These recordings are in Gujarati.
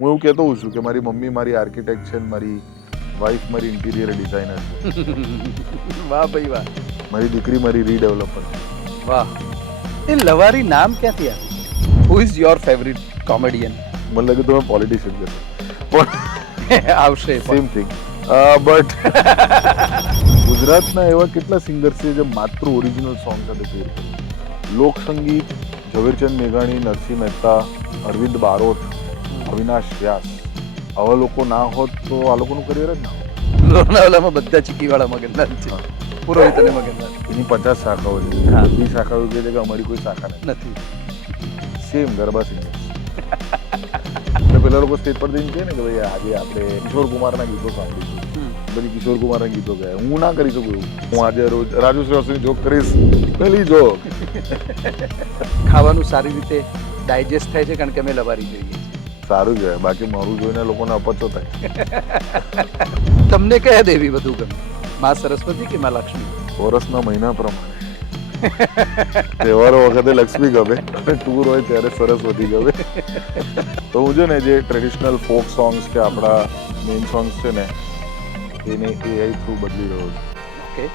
હું એવું કહેતો હોઉં છું કે મારી મમ્મી મારી આર્કિટેક્ટ છે, મારી વાઈફ મારી ઇન્ટિરિયર ડિઝાઇનર છે, વાહ ભાઈ વાહ, મારી દીકરી મારી રીડેવલપર છે. વાહ. એ લવારી નામ ક્યાંથી આવ્યું? Who is your favourite comedian? મને લાગે તમે પોલિટિશિયન કહેશો પણ આવશે સેમ થિંગ. બટ ગુજરાતના એવા કેટલા સિંગર્સ છે જે માત્ર ઓરિજિનલ સોંગ સાથે ક્રિએટ કરે. લોકસંગીત ઝવેરચંદ મેઘાણી, નરસિંહ મહેતા, અરવિંદ બારોટ, અવિનાશ વ્યાસ, આવા લોકો ના હોત તો આ લોકોનું કરિયર જ ના હોત. લોનાવાલામાં બધા ચીકીવાળા મગનલાલ છે, પુરોહિત અને મગનલાલ. એની 50 શાખાઓ છે, હા. બધી શાખાઓ કહે છે કે અમારી કોઈ શાખા નથી. નથી. Same garba singers. એટલે પેલા લોકો સ્ટેજ પર જઈને કહે ને કે ભાઈ આજે આપણે કિશોર કુમારના ગીતો સાંભળીશું, પછી કિશોર કુમારના ગીતો ગાય. હું ના કરી શકું એવું. હું આજે રોજ રાજુ શ્રીવાસ્તવની જોક કરીશ, પેલી જોક. ખાવાનું સારી રીતે ડાયજેસ્ટ થાય છે કારણ કે અમે લવારી જોઈએ છીએ. સારું છે, બાકી મારું જોઈને લોકોને અપચો થાય. તમને કયા દેવી વધુ ગમે, માં સરસ્વતી કે માં લક્ષ્મી? વર્ષના મહિના પ્રમાણે. તહેવારો વખતે લક્ષ્મી ગમે અને ટૂર હોય ત્યારે સરસ્વતી ગમે. તો હું છે ને જે ટ્રેડિશનલ ફોક સોંગ્સ કે આપણા મેઇન સોંગ્સ છે ને એને એઆઈ થ્રુ બદલી રહ્યો છું. ઓકે.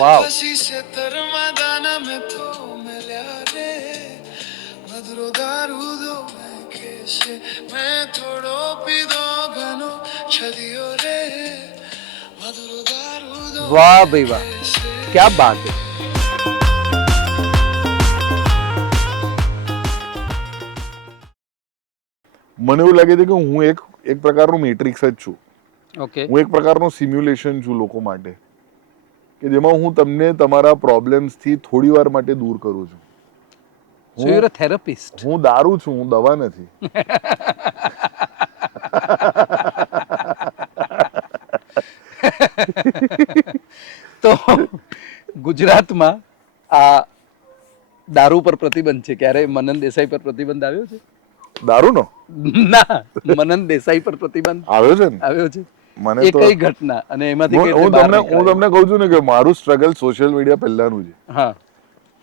વાવ. વાહ ભાઈ વાહ, ક્યા બાત હે. મને એવું લાગે છે કે હું એક પ્રકારનું મેટ્રિક્સ જ છું. ઓકે. હું એક પ્રકારનું સિમ્યુલેશન છું લોકો માટે, કે જેમાં હું તમને તમારા પ્રોબ્લેમ્સથી થોડી વાર માટે દૂર કરું છું. So you are a therapist. હું દારૂ છું, હું દવા નથી. તો ગુજરાતમાં આ દારૂ પર પ્રતિબંધ છે, ક્યારે મનન દેસાઈ પર પ્રતિબંધ આવ્યો છે? દારૂનો ના, મનન દેસાઈ પર પ્રતિબંધ આવ્યો છે ને. આવ્યો છે. મને એ તો કઈ ઘટના અને એમાંથી કઈ રીતે હું બહાર તમને નીકળાયું? કહું છું ને કે મારું સ્ટ્રગલ સોશિયલ મીડિયા પહેલાનું છે. હા.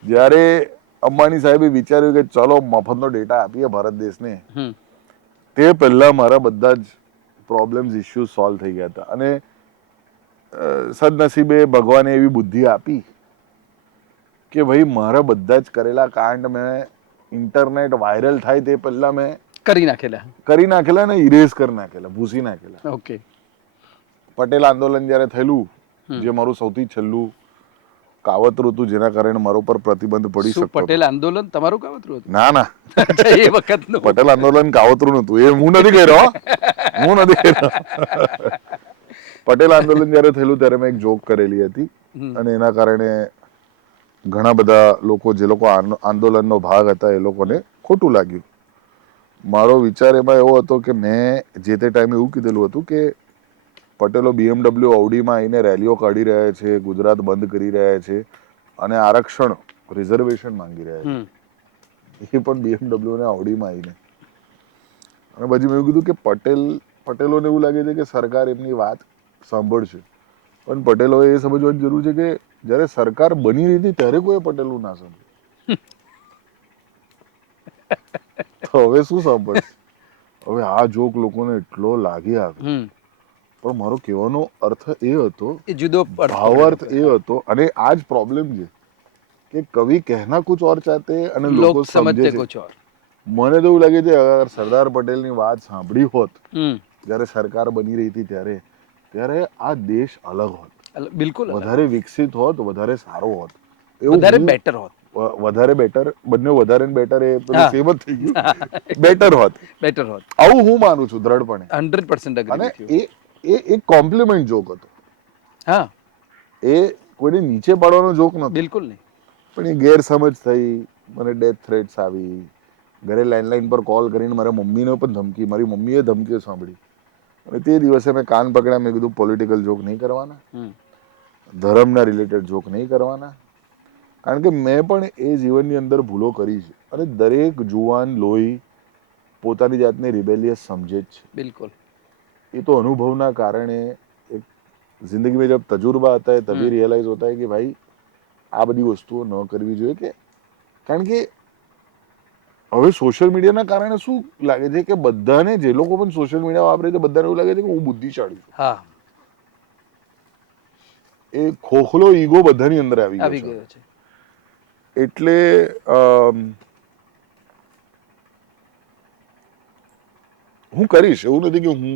જ્યારે અંબાણી સાહેબે વિચાર્યું કે ચલો મફતનો ડેટા આપીએ ભારત દેશને, હમ. તે પહેલા મારા બધા જ પ્રોબ્લેમ્સ ઇશ્યુઝ સોલ્વ થઈ ગયા હતા. અને સદનસીબે ભગવાને એવી બુદ્ધિ આપી કે ભાઈ મારા બધા જ કરેલા કાંડ મેં ઇન્ટરનેટ વાયરલ થાય તે પહેલા મેં કરી નાખેલા ને ઇરેઝ કરી નાખેલા, ભૂસી નાખેલા. ઓકે. પટેલ આંદોલન જ્યારે થયેલું, હમ. જે મારું સૌથી છેલ્લું કાવતરું હતું જેના કારણે મારા ઉપર પ્રતિબંધ પડી શું શકતો હતો. પટેલ આંદોલન તમારું કાવતરું હતું? ના ના, અચ્છા, એ વખતનું. પટેલ આંદોલન કાવતરું નતું, એ હું નથી કહી રહ્યો. હું નથી કહી રહ્યો. પટેલ આંદોલન જ્યારે થયેલું ત્યારે મેં એક જોક કરેલી હતી હમ. અને એના કારણે ઘણા બધા લોકો જે લોકો આંદોલનનો ભાગ હતા એ લોકોને ખોટું લાગ્યું. મારો વિચાર એમાં એવો હતો કે મેં જે તે ટાઈમે એવું કીધેલું હતું કે પટેલો BMW ઔડીમાં આવીને રેલીઓ કાઢી રહ્યા છે, ગુજરાત બંધ કરી રહ્યા છે અને આરક્ષણ રિઝર્વેશન માંગી રહ્યા છે, હમ. એ પણ BMW ને ઔડીમાં આવીને. અને પછી મેં એવું કીધું કે પટેલોને એવું લાગે છે કે સરકાર એમની વાત સાંભળશે, પણ પટેલોએ એ સમજવાની જરૂર છે કે જ્યારે સરકાર બની રહી હતી ત્યારે કોઈ પટેલું ના સાંભળ્યું. તો હવે શું સાંભળશે? હવે આ જોક લોકોને એટલો લાગી આવ્યો, હમ. પણ મારો કહેવાનો અર્થ એ હતો, એ જુદો અર્થ ભાવાર્થ પકડ્યો. એ હતો. અને આ જ પ્રોબ્લેમ છે કે કવિ કહેના કુછ ઓર ચાહતે અને લોક લોકો સમજે સમજતે છે. કુછ ઓર. મને તો એવું લાગે છે અગર સરદાર પટેલની વાત સાંભળી હોત હમ. જ્યારે સરકાર બની રહી હતી ત્યારે આ દેશ અલગ હોત, બિલકુલ અલગ. વધારે વિકસિત હોત, વધારે સારો હોત. એવું વધારે હું બેટર હોત. વધારે બેટર, બંને વધારે ને બેટર એ પેલું હા. સેમ જ થઈ ગયું. બેટર હોત, બેટર હોત. આવું હું માનું છું દ્રઢપણે. 100% agree અને with you. એ એક કોમ્પ્લિમેન્ટ જોક હતો. હા, એ કોઈને નીચે પાડવાનો જોક નતો, બિલકુલ નહીં. પણ એ ગેરસમજ થઈ, મને ડેથ થ્રેટ્સ આવી, ઘરે લેન્ડલાઇન પર કોલ કરીને મારા મમ્મીને પણ ધમકી, મારી મમ્મીએ ધમકીઓ સાંભળી. અને તે દિવસે મેં કાન પકડ્યા, મેં કીધું પોલિટિકલ જોક નહીં કરવાના, ધર્મના રિલેટેડ જોક નહીં કરવાના, કારણ કે મેં પણ એ જીવનની અંદર ભૂલો કરી છે. અને દરેક જુવાન લોહી પોતાની જાતને રિબેલિયસ સમજે જ છે. બિલકુલ. ये तो अनुभव कारण एक जिंदगी में जब तजुर्बा आता है तभी रियलाइज होता है कि भाई આ બધી વસ્તુઓ ન કરવી જોઈએ. કે કારણ કે હવે સોશિયલ મીડિયાના કારણે શું લાગે છે કે બધાને, જે લોકો પણ સોશિયલ મીડિયા વાપરે છે, બધાને એવું લાગે છે કે હું બુદ્ધિશાળી છું. હા, એ ખોખલો ઈગો બધાની અંદર આવી આવી ગયો ગયો છે. છે. એટલે હું કરીશ, એવું નથી કે હું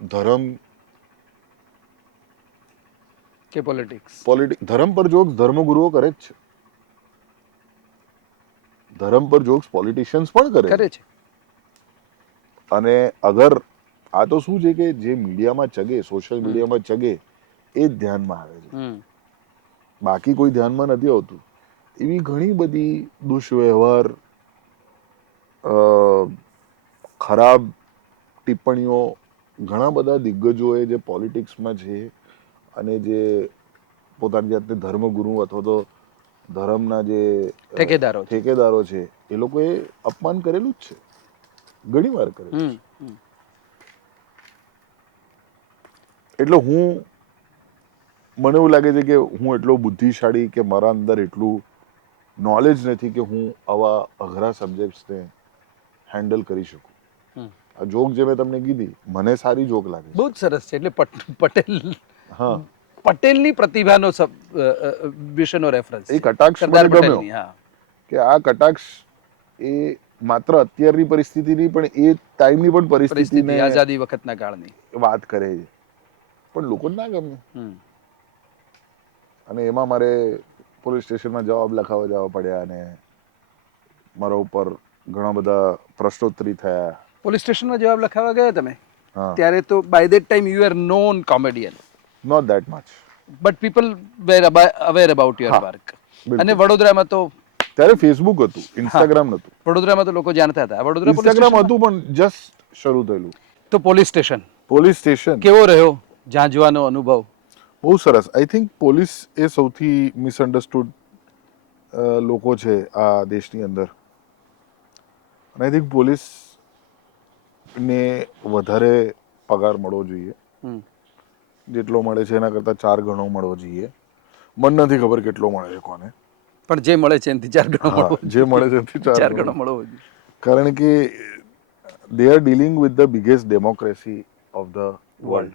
ધર્મ કે પોલિટિક્સ. ધર્મ પર જોક્સ ધર્મગુરુઓ કરે જ છે. ધર્મ પર જોક્સ પોલિટિશિયન્સ પણ કરે કરે છે. છે. અને અગર આ તો શું છે કે જે મીડિયામાં ચગે, સોશિયલ હમ, મીડિયામાં ચગે, એ જ ધ્યાનમાં આવે છે. હમ, બાકી કોઈ ધ્યાનમાં નથી આવતું. એવી ઘણી બધી દુષ્વ્યવહાર, અ, ખરાબ ટિપ્પણીઓ ઘણા બધા દિગ્ગજોએ જે પોલિટિક્સમાં છે અને જે પોતાની જાતને ધર્મગુરુ અથવા તો ધર્મના જે ઠેકેદારો છે. ઠેકેદારો છે, એ લોકોએ અપમાન કરેલું જ છે, ઘણી વાર કરેલું હમ, છે. હમ. એટલે મને એવું લાગે છે કે હું એટલો બુદ્ધિશાળી કે મારા અંદર એટલું નોલેજ નથી કે હું આવા અઘરા સબ્જેક્ટ્સને હેન્ડલ કરી શકું. હમ. આ જોક જે મેં તમને કીધી, મને સારી જોક લાગે બહુ છે. જ સરસ છે. એટલે પટેલ હા, પટેલની પ્રતિભાનો વિશેનો રેફરન્સ એ છે. કટાક્ષ સરદાર મને ગમ્યો પટેલની. હા, કે આ કટાક્ષ એ માત્ર અત્યારની પરિસ્થિતિ નહીં, પણ એ ટાઈમની પણ પરિસ્થિતિને પરિસ્થિતિ આઝાદી વખતના કાળની. વાત કરે છે. પણ લોકોને ના ગમે. હમ. અને એમાં મારે પોલીસ સ્ટેશનમાં જવાબ લખાવવા જવા પડ્યા અને મારા ઉપર ઘણા બધા પ્રશ્નોત્તરી થયા. પોલીસ સ્ટેશનમાં જવાબ લખાવવા ગયા તમે? હા, ત્યારે તો by that time you are known comedian, not that much. But people were aware about your હા, વર્ક. અને બિલકુલ. વડોદરામાં તો, ત્યારે ફેસબુક હતું, હા, ઇન્સ્ટાગ્રામ નહોતું. વડોદરામાં તો લોકો જાણતા હતા. વડોદરા પોલીસ ઇન્સ્ટાગ્રામ સ્ટેશનમાં હતું પણ જસ્ટ શરૂ થયેલું. તો પોલીસ સ્ટેશન પોલીસ સ્ટેશન કેવો રહ્યો? ઝાંઝવાનો અનુભવ? બહુ સરસ. આઈ થિંક પોલીસ એ સૌથી મિસઅન્ડરસ્ટુડ લોકો છે આ દેશની અંદર. અને આઈ થિંક પોલીસને વધારે પગાર મળવો જોઈએ. હમ. જેટલો મળે છે એના કરતાં 4 ગણો મળવો જોઈએ. મને નથી ખબર કેટલો મળે છે કોને. પણ જે મળે છે એનાથી 4 ગણો હા, મળવો જે મળે જોઈએ. છે એનાથી 4 4 ગણો. ગણો મળવો જોઈએ. કારણ કે they are dealing with the biggest democracy of the world. World.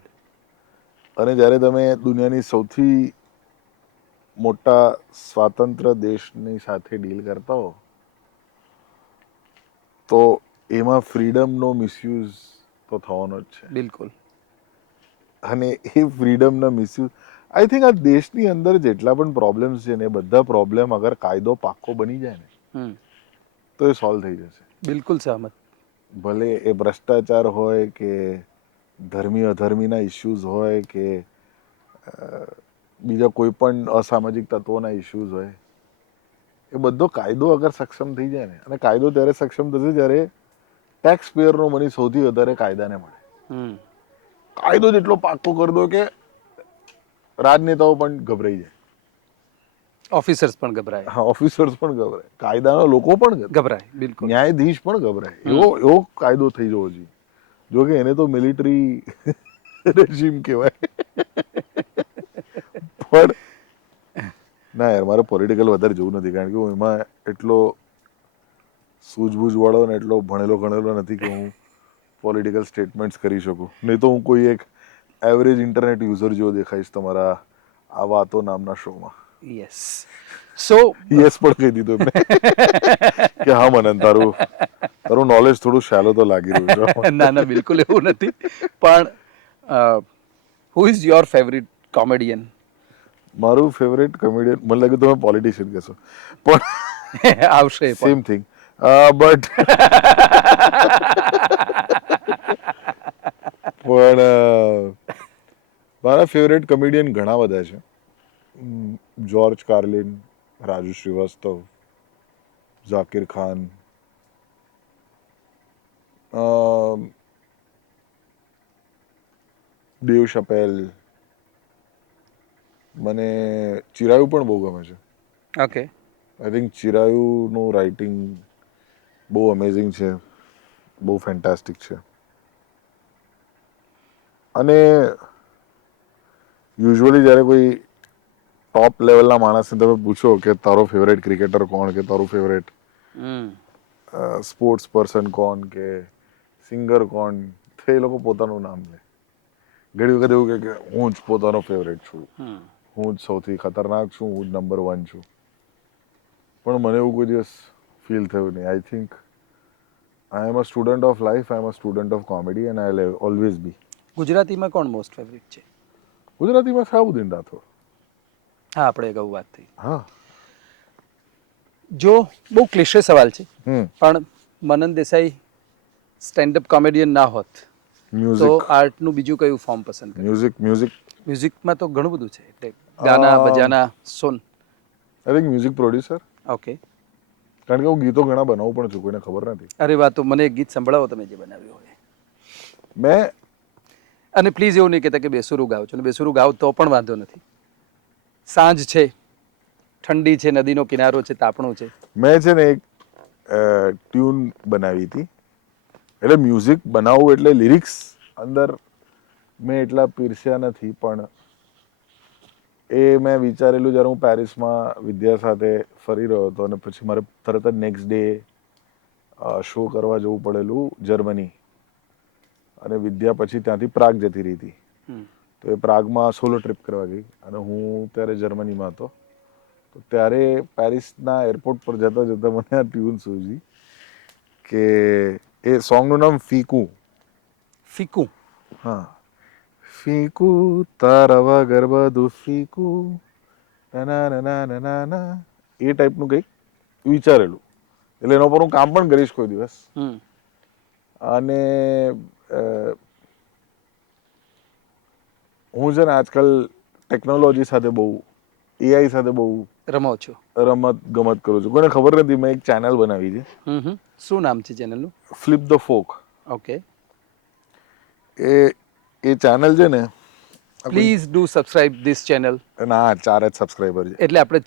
અને જ્યારે તમે દુનિયાની સૌથી મોટા સ્વાતંત્ર્ય દેશની સાથે ડીલ કરતા હો, તો એમાં ફ્રીડમનો મિસયુઝ તો થવાનો જ છે. બિલકુલ. અને એ ફ્રીડમના મિસયુઝ, આઈ થિંક આ દેશની અંદર જેટલા પણ પ્રોબ્લેમ્સ છે ને, એ બધા પ્રોબ્લેમ અગર કાયદો પાક્કો બની જાય ને, હમ. તો એ સોલ્વ થઈ જશે. બિલકુલ સહમત. ભલે એ ભ્રષ્ટાચાર હોય કે ધર્મી અધર્મીના ઇશ્યુઝ હોય કે બીજા કોઈ પણ અસામાજિક તત્વોના ઇશ્યુઝ હોય, એ બધો કાયદો અગર સક્ષમ થઈ જાય ને, અને કાયદો ત્યારે સક્ષમ થશે જ્યારે ટેક્સ પેયરનો મની સૌથી વધારે કાયદાને મળે. હમ. કાયદો જેટલો પાક્કો કરી દો કે રાજનેતાઓ પણ ગભરાઈ જાય. ઓફિસર્સ પણ ગભરાય. હા, ઓફિસર્સ પણ ગભરાય, કાયદાના લોકો પણ ગભરાય, ગભરાય. બિલકુલ. ન્યાયાધીશ પણ ગભરાય. હમ. એવો કાયદો થઈ જવો જોઈએ. જો કે એને તો મિલિટરી રેજીમ કહેવાય. પણ ના યાર, મારે પોલિટિકલ વધારે જોવું નથી, કારણ કે હું એમાં એટલો સૂઝબૂઝ વાળો ને એટલો ભણેલો ગણેલો નથી કે હું પોલિટિકલ સ્ટેટમેન્ટ્સ કરી શકું. નહીં તો હું કોઈ એક એવરેજ ઇન્ટરનેટ યુઝર જેવો દેખાઈશ તમારા આ વાતો નામના શોમાં. યસ. સો યસ પણ કહી દીધું એમને કે હા મનન, તારું નોલેજ થોડું શેલો તો લાગી રહ્યું છે. ના ના, બિલકુલ એવું નથી. પણ who is your favourite comedian? મારું ફેવરેટ કોમેડિયન, મને લાગ્યું તમે પોલિટિશિયન કહેશો, પણ આવશે પણ. Same thing. બટ પણ મારા ફેવરેટ કોમેડિયન ઘણા બધા છે. જ્યોર્જ કાર્લિન, રાજુ શ્રીવાસ્તવ, ઝાકિર ખાન, દેવ શપેલ. મને ચિરાયુ પણ બહુ ગમે છે. ઓકે. આઈ થિંક ચિરાયુનું રાઇટિંગ બહુ અમેઝિંગ છે, બહુ ફેન્ટાસ્ટિક છે. અને યુઝ્યુઅલી જ્યારે કોઈ ટોપ લેવલના માણસને તમે પૂછો કે તારો ફેવરેટ ક્રિકેટર કોણ, કે તારું ફેવરેટ, હમ. સ્પોર્ટ્સ પર્સન કોણ કે સિંગર કોણ, તો એ લોકો પોતાનું નામ લે. ઘણી વખત એવું કે હું જ પોતાનો ફેવરેટ છું, હું જ સૌથી ખતરનાક છું, હું જ નંબર 1 છું. પણ મને એવું કોઈ દિવસ ફીલ થયું નહીં. I think I am a student of life, I am a student of comedy and I always be. ગુજરાતીમાં કોણ મોસ્ટ ફેવરિટ છે? ગુજરાતીમાં શાહબુદ્દીન રાઠોડ. હા, આપણે અગાઉ વાત થઈ. હા. જો બહુ ક્લિશે સવાલ છે, હમ. પણ મનન દેસાઈ સ્ટેન્ડઅપ કોમેડિયન ના હોત તો મ્યુઝિક આર્ટનું બીજું કયું ફોર્મ પસંદ કરે? મ્યુઝિક મ્યુઝિક મ્યુઝિકમાં તો ઘણું બધું છે, એટલે ગાના બજાના સોન. I think music producer. Okay. કારણ કે હું ગીતો ઘણા બનાવું પણ છું, કોઈને ખબર નથી. અરે વાહ, તો મને એક ગીત સંભળાવો તમે જે બનાવ્યું હોય. મેં અને પ્લીઝ એવું નહીં કહેતા કે બેસુરું ગાવ છો, ને બેસુરું ગાવ તો પણ વાંધો નથી. સાંજ છે, ઠંડી છે, નદીનો કિનારો છે, તાપણું છે. મેં છે ને એક ટ્યુન બનાવી હતી. એટલે મ્યુઝિક બનાવવું એટલે લિરિક્સ અંદર મેં એટલા પીરસ્યા નથી, પણ એ મેં વિચારેલું જ્યારે હું પેરિસમાં વિદ્યા સાથે ફરી રહ્યો હતો અને પછી મારે તરત જ નેક્સ્ટ ડે શો કરવા જવું પડેલું જર્મની, અને વિદ્યા પછી ત્યાંથી પ્રાગ જતી રહી હતી. તો એ પ્રાગમાં સોલો ટ્રીપ કરવા ગઈ અને હું ત્યારે જર્મનીમાં હતો. તો ત્યારે પેરિસના એરપોર્ટ પર જતા જતા મને આ ટ્યુન સૂઝી કે એ સોંગનું નામ ફીકુ. ફીકું. હા. ફીકું તારા વગર બધું ફીકું, ના ના ના ના ના ના, એ ટાઈપનું કંઈક વિચારેલું. એટલે એના પર હું કામ પણ કરીશ કોઈ દિવસ. અને હું છે ને આજકાલ ટેકનોલોજી સાથે બહુ, એઆઈ સાથે બહુ રમો છો? રમત ગમત કરું છું. કોઈને ખબર નથી, મેં એક ચેનલ બનાવી છે. શું નામ છે ચેનલનું? Flip the folk. ઓકે. એ ચેનલ છે ને, please do subscribe this channel. ના 4 જ સબસ્ક્રાઈબર છે. એટલે આપણે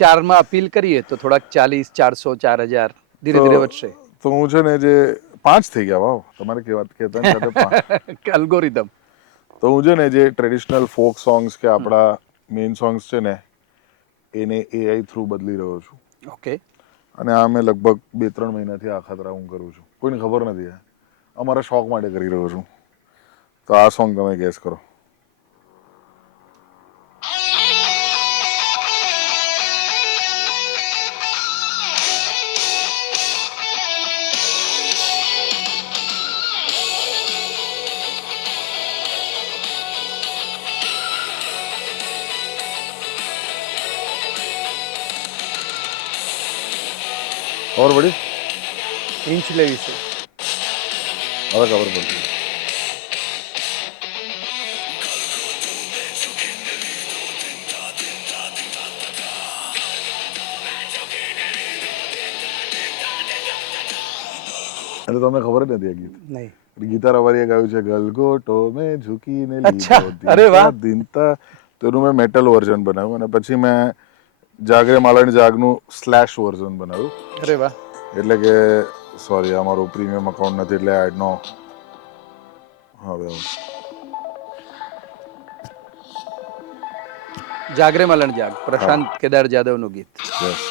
ચારમાં અપીલ કરીએ તો થોડાક 40, 400, 4000 ધીરે ધીરે વધશે. તો હું છે ને જે 5 થઈ ગયા, વાવ, તમારે કહેતા સાથે 5. અલ્ગોરિધમ. તો હું છે ને જે ટ્રેડિશનલ ફોક સોંગ્સ કે આપણા મેઇન સોંગ્સ છે ને, એને એઆઈ થ્રુ બદલી રહ્યો છું. ઓકે. અને આ મેં લગભગ 2-3 મહિનાથી આ ખતરા હું કરું છું. કોઈને ખબર નથી. અમારા શોખ માટે કરી રહ્યો છું. તો આ સોંગ તમે ગેસ કરો. ખબર પડી? ઇંચ લેવી છે. હવે ખબર પડતી. એટલે તમને ખબર જ નથી આ ગીત. નહીં. ગીતા રવારીએ ગાયું છે, ગલગોટો મેં ઝૂકીને અચ્છા, લીધો અરે વાહ. દિનતા. તો એનું મેં મેટલ વર્ઝન બનાવ્યું, અને પછી મેં જાગરે માલણ જાગનું સ્લેશ વર્ઝન બનાવ્યું. અરે વાહ. એટલે કે સોરી, આ મારું પ્રીમિયમ અકાઉન્ટ નથી, એટલે એડનો હવે જાગરે મલણ જાગ, પ્રશાંત કેદાર જાદવનું ગીત. યસ.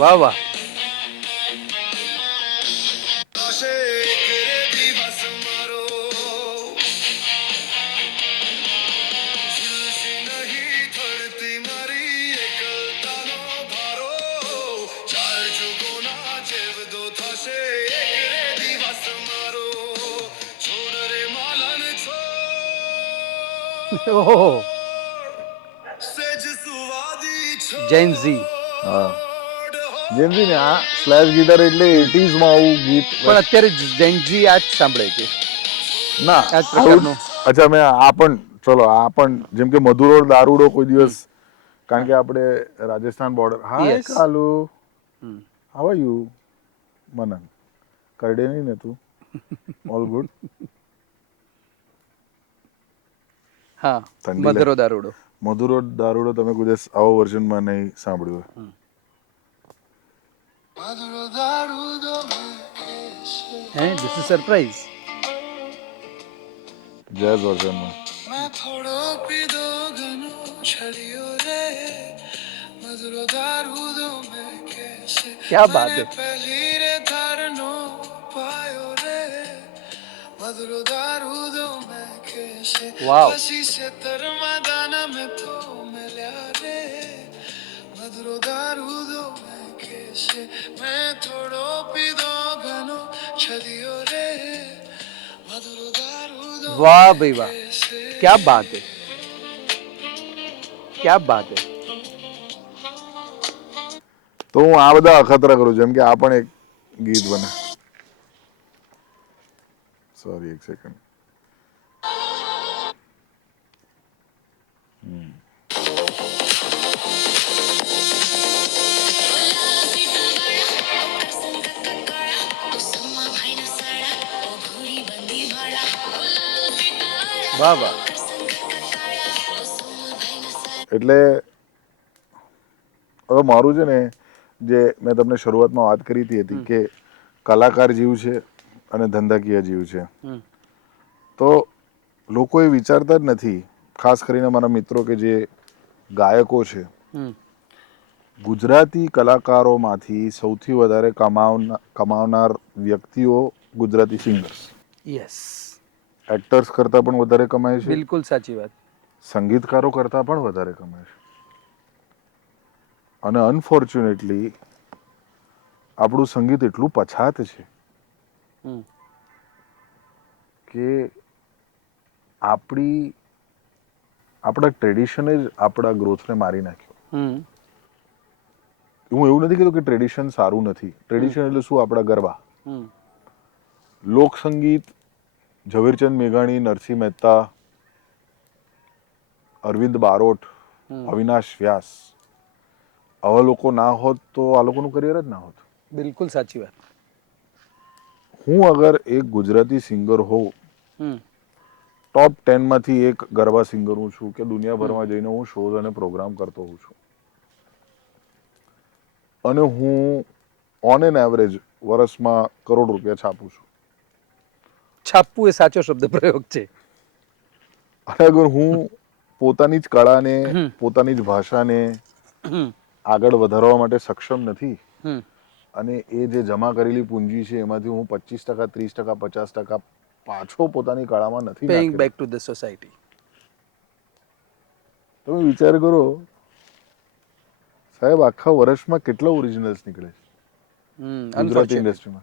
વાહ વાહ. ઓહો. જૈન ઝી. હા. જેમથી ને આ સ્લેશ ગીટાર એટલે 80s માં આવું ગીત. પણ અત્યારે જૈન ઝી આ જ સાંભળે છે. ના, આ જ પ્રકારનું. અચ્છા, મેં આ પણ, ચલો આ પણ, જેમ કે મધુરો દારૂડો કોઈ દિવસ, કારણ કે આપણે Rajasthan border. Hi Yes. Kalu, how are you? મનન કરડે નહીં ને તું? All good? હા, ઠંડી મધુરો દારૂડો. મધુરો દારૂડો તમે કોઈ દિવસ આવો વર્ઝનમાં નહીં સાંભળ્યું હોય. હે ધીસ ઇઝ સરપ્રાઈઝ. જૈઝ વર્ઝનમાં ક્યા બાત હે. વાવ. વાહ ભાઈ વાહ, ક્યા બાત હે, ક્યા બાત હે. તો હું આ બધા અખતરા કરું, જેમ કે આ પણ એક ગીત બને. સોરી, એક સેકન્ડ. વાહ વાહ. એટલે હવે મારું છે ને, જે મેં તમને શરૂઆતમાં વાત કરી હતી કે કલાકાર જીવ છે અને ધંધાકીય જીવ છે. હમ. તો લોકો એ વિચારતા જ નથી, ખાસ કરીને મારા મિત્રો કે જે ગાયકો છે. હમ. ગુજરાતી કલાકારોમાંથી સૌથી વધારે કમાવનાર વ્યક્તિઓ ગુજરાતી સિંગર્સ. યસ, એક્ટર્સ કરતાં પણ વધારે કમાય છે, બિલકુલ સાચી વાત. સંગીતકારો કરતાં પણ વધારે કમાય છે. અને અનફોર્ચ્યુનેટલી આપણું સંગીત એટલું પછાત છે હમ. કે આપણા ટ્રેડિશને જ આપણા ગ્રોથને મારી નાખ્યો. હમ. હું એવું નથી કહેતો કે ટ્રેડિશન સારું નથી. ટ્રેડિશન એટલે શું? આપણા ગરબા, હમ. લોકસંગીત, ઝવેરચંદ મેઘાણી, નરસિંહ મહેતા, અરવિંદ બારોટ, હમ. અવિનાશ વ્યાસ, આવા લોકો ના હોત તો આ લોકોનું કરિયર જ ના હોત. બિલકુલ સાચી વાત. હું અગર એક ગુજરાતી સિંગર હોઉં, હમ. ટોપ 10માંથી એક ગરબા સિંગર હું છું, કે હમ. દુનિયાભરમાં જઈને હું શોઝ અને પ્રોગ્રામ કરતો હોઉં છું, અને હું ઓન એન એવરેજ વર્ષમાં કરોડ રૂપિયા છાપું છું, છાપવું એ સાચો શબ્દ પ્રયોગ છે. અને અગર હું પોતાની જ કળાને, હમ. પોતાની જ ભાષાને હમ. આગળ વધારવા માટે સક્ષમ નથી, હમ. અને એ જે જમા કરેલી પૂંજી છે એમાંથી હું 25%, 30%, 50% પાછો પોતાની કળામાં નથી પેઇંગ નાખી બેક રહ્યો, ટુ ધ સોસાયટી. તમે વિચાર કરો સાહેબ, આખા વર્ષમાં કેટલા ઓરિજિનલ્સ નીકળે છે ગુજરાતી અનફોર્ચ્યુનેટ. ઇન્ડસ્ટ્રીમાં.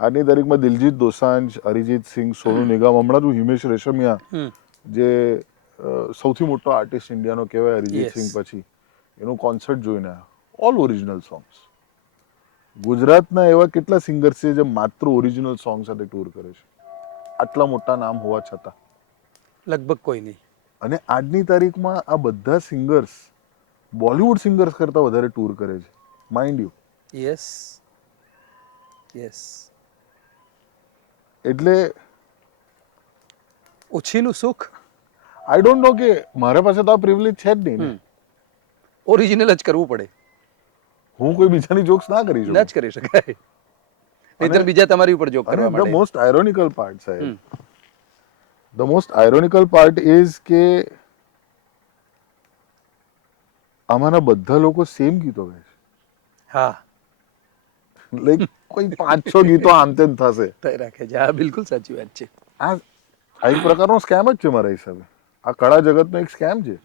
આજની તારીખમાં દિલજીત દોસાંઝ, અરિજીત સિંઘ, સોનુ નિગમ, હમણાં તો હિમેશ રેશમિયા, હમ. જે સૌથી મોટો આર્ટિસ્ટ ઇન્ડિયાનો કહેવાય અરિજીત યસ. સિંઘ પછી, એનું કોન્સર્ટ જોઈને આવ્યા. All original songs. ગુજરાતના એવા કેટલા સિંગર્સ છે જે માત્ર ઓરિજિનલ સોંગ સાથે ટૂર કરે છે, આટલા મોટા નામ હોવા છતાં? લગભગ કોઈ નહીં. અને આજની તારીખમાં આ બધા સિંગર્સ બોલિવૂડ સિંગર્સ કરતાં વધારે ટૂર કરે છે, માઇન્ડ યુ. Yes, yes. એટલે ઓછીનું સુખ. આઈ ડોન્ટ નો કે મારા પાસે તો આ પ્રિવિલેજ છે જ નહીં ને. ઓરિજિનલ જ કરવું પડે. હું કોઈ બીજાની જોક્સ ના કરી ના શકું. જ કરી શકાય. અને નહીતર બીજા તમારી ઉપર જોક કરવા ધ માંડે. મોસ્ટ આયરોનિકલ પાર્ટ, સાહેબ, હમ. ધ મોસ્ટ આયરોનિકલ પાર્ટ ઇઝ કે આમાંના બધા લોકો સેમ ગીતો ગાય છે. હા. લાઈક કોઈ 5-6 ગીતો આમ તેમ થશે. થઈ રાખે છે. હા, બિલકુલ સાચી વાત છે. આ એક પ્રકારનો સ્કેમ જ છે મારા હિસાબે. આ કળા જગતનો એક સ્કેમ છે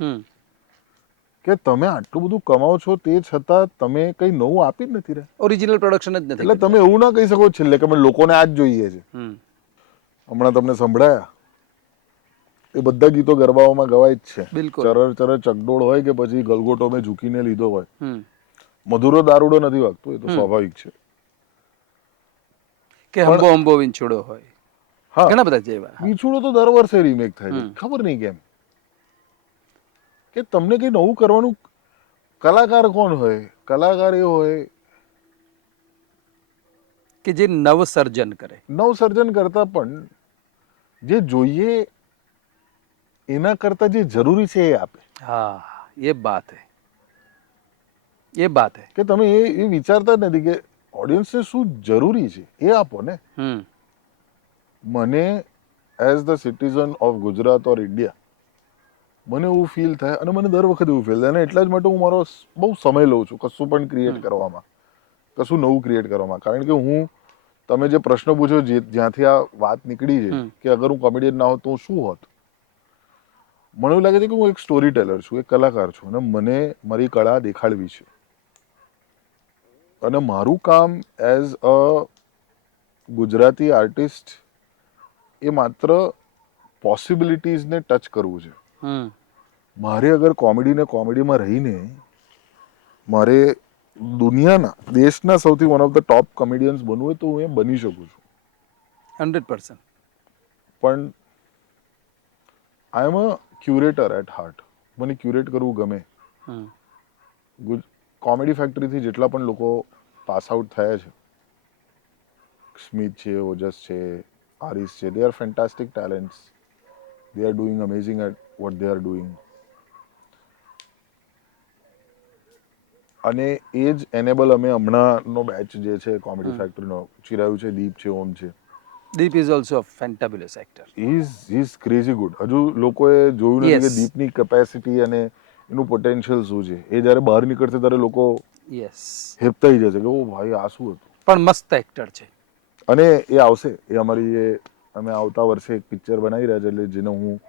કે તમે આટલું બધું કમાઓ છો તે છતાં તમે કંઈ નવું આપી જ નથી રહ્યા. ઓરિજિનલ પ્રોડક્શન જ નથી એટલે કરતા. તમે એવું ના કહી શકો છેલ્લે કે અમે લોકોને આ જ જોઈએ છે. હમ. હમણાં તમને સંભળાયા એ બધા ગીતો ગરબાઓમાં ગવાય જ છે. બિલકુલ. ચરર ચરર ચકડોળ હોય કે પછી ગલગોટો મેં ઝૂકીને લીધો હોય, હમ. મધુરો દારૂડો નથી વાગતો, એ તો સ્વાભાવિક છે. કે પણ હંબો હંબો વિંછોડો હોય, હા, ઘણા બધા જેવા. વિછુડો તો દર વર્ષે રીમેક થાય છે, ખબર નહીં કેમ. કે તમને કંઈ નવું કરવાનું. કલાકાર કોણ હોય? કલાકાર એ હોય કે જે નવસર્જન કરે. નવસર્જન કરતા પણ જે જોઈએ એના કરતા જે જરૂરી છે એ આપે. હા, એ બાત હે. એ બાત હે. કે તમે એ વિચારતા જ નથી કે ઓડિયન્સને શું જરૂરી છે એ આપો ને. મને as the citizen of Gujarat or India મને એવું ફીલ થાય, અને મને દર વખત એવું ફીલ થાય, અને એટલા જ માટે હું મારો બહુ સમય લઉં છું કશું પણ ક્રિએટ કરવામાં, કશું નવું ક્રિએટ કરવામાં. કારણ કે તમે જે પ્રશ્ન પૂછ્યો જ્યાંથી આ વાત નીકળી છે કે અગર હું કોમેડિયન ના હોત તો હું શું હોત, મને એવું લાગે છે કે હું એક સ્ટોરી ટેલર છું, એક કલાકાર છું, અને મને મારી કળા દેખાડવી છે. અને મારું કામ એઝ અ ગુજરાતી આર્ટિસ્ટ એ માત્ર પોસિબિલિટીઝને ટચ કરવું છે. મારે અગર કોમેડીમાં રહીને મારે દુનિયાના દેશના સૌથી one of the top comedians બનવું હોય તો હું એ બની શકું છું. 100%. પણ આઈ am a curator at heart. મને ક્યુરેટ કરવું ગમે. કોમેડી ફેક્ટરીથી જેટલા પણ લોકો પાસ આઉટ થયા છે, સ્મિત છે, ઓજસ છે, આરિસ છે, they are fantastic talents. They are doing amazing at what they are doing. અને એ જ એનેબલ અમે હમણાંનો બેચ જે છે કોમેડી ફેક્ટરીનો ચિરાયુ છે, દીપ છે, ઓમ છે. Deep is also a fantabulous actor. Is crazy good. હજુ લોકોએ જોયું નથી યસ કે દીપની કેપેસિટી અને એનું પોટેન્શિયલ શું છે. એ જ્યારે બહાર નીકળશે ત્યારે લોકો યસ હેપતાઈ જશે કે ઓ ભાઈ આ શું હતું. પણ મસ્ત એક્ટર છે. અને એ આવશે. એ અમે આવતા વર્ષે એક પિક્ચર બનાવી રહ્યા છે, એટલે જેને હું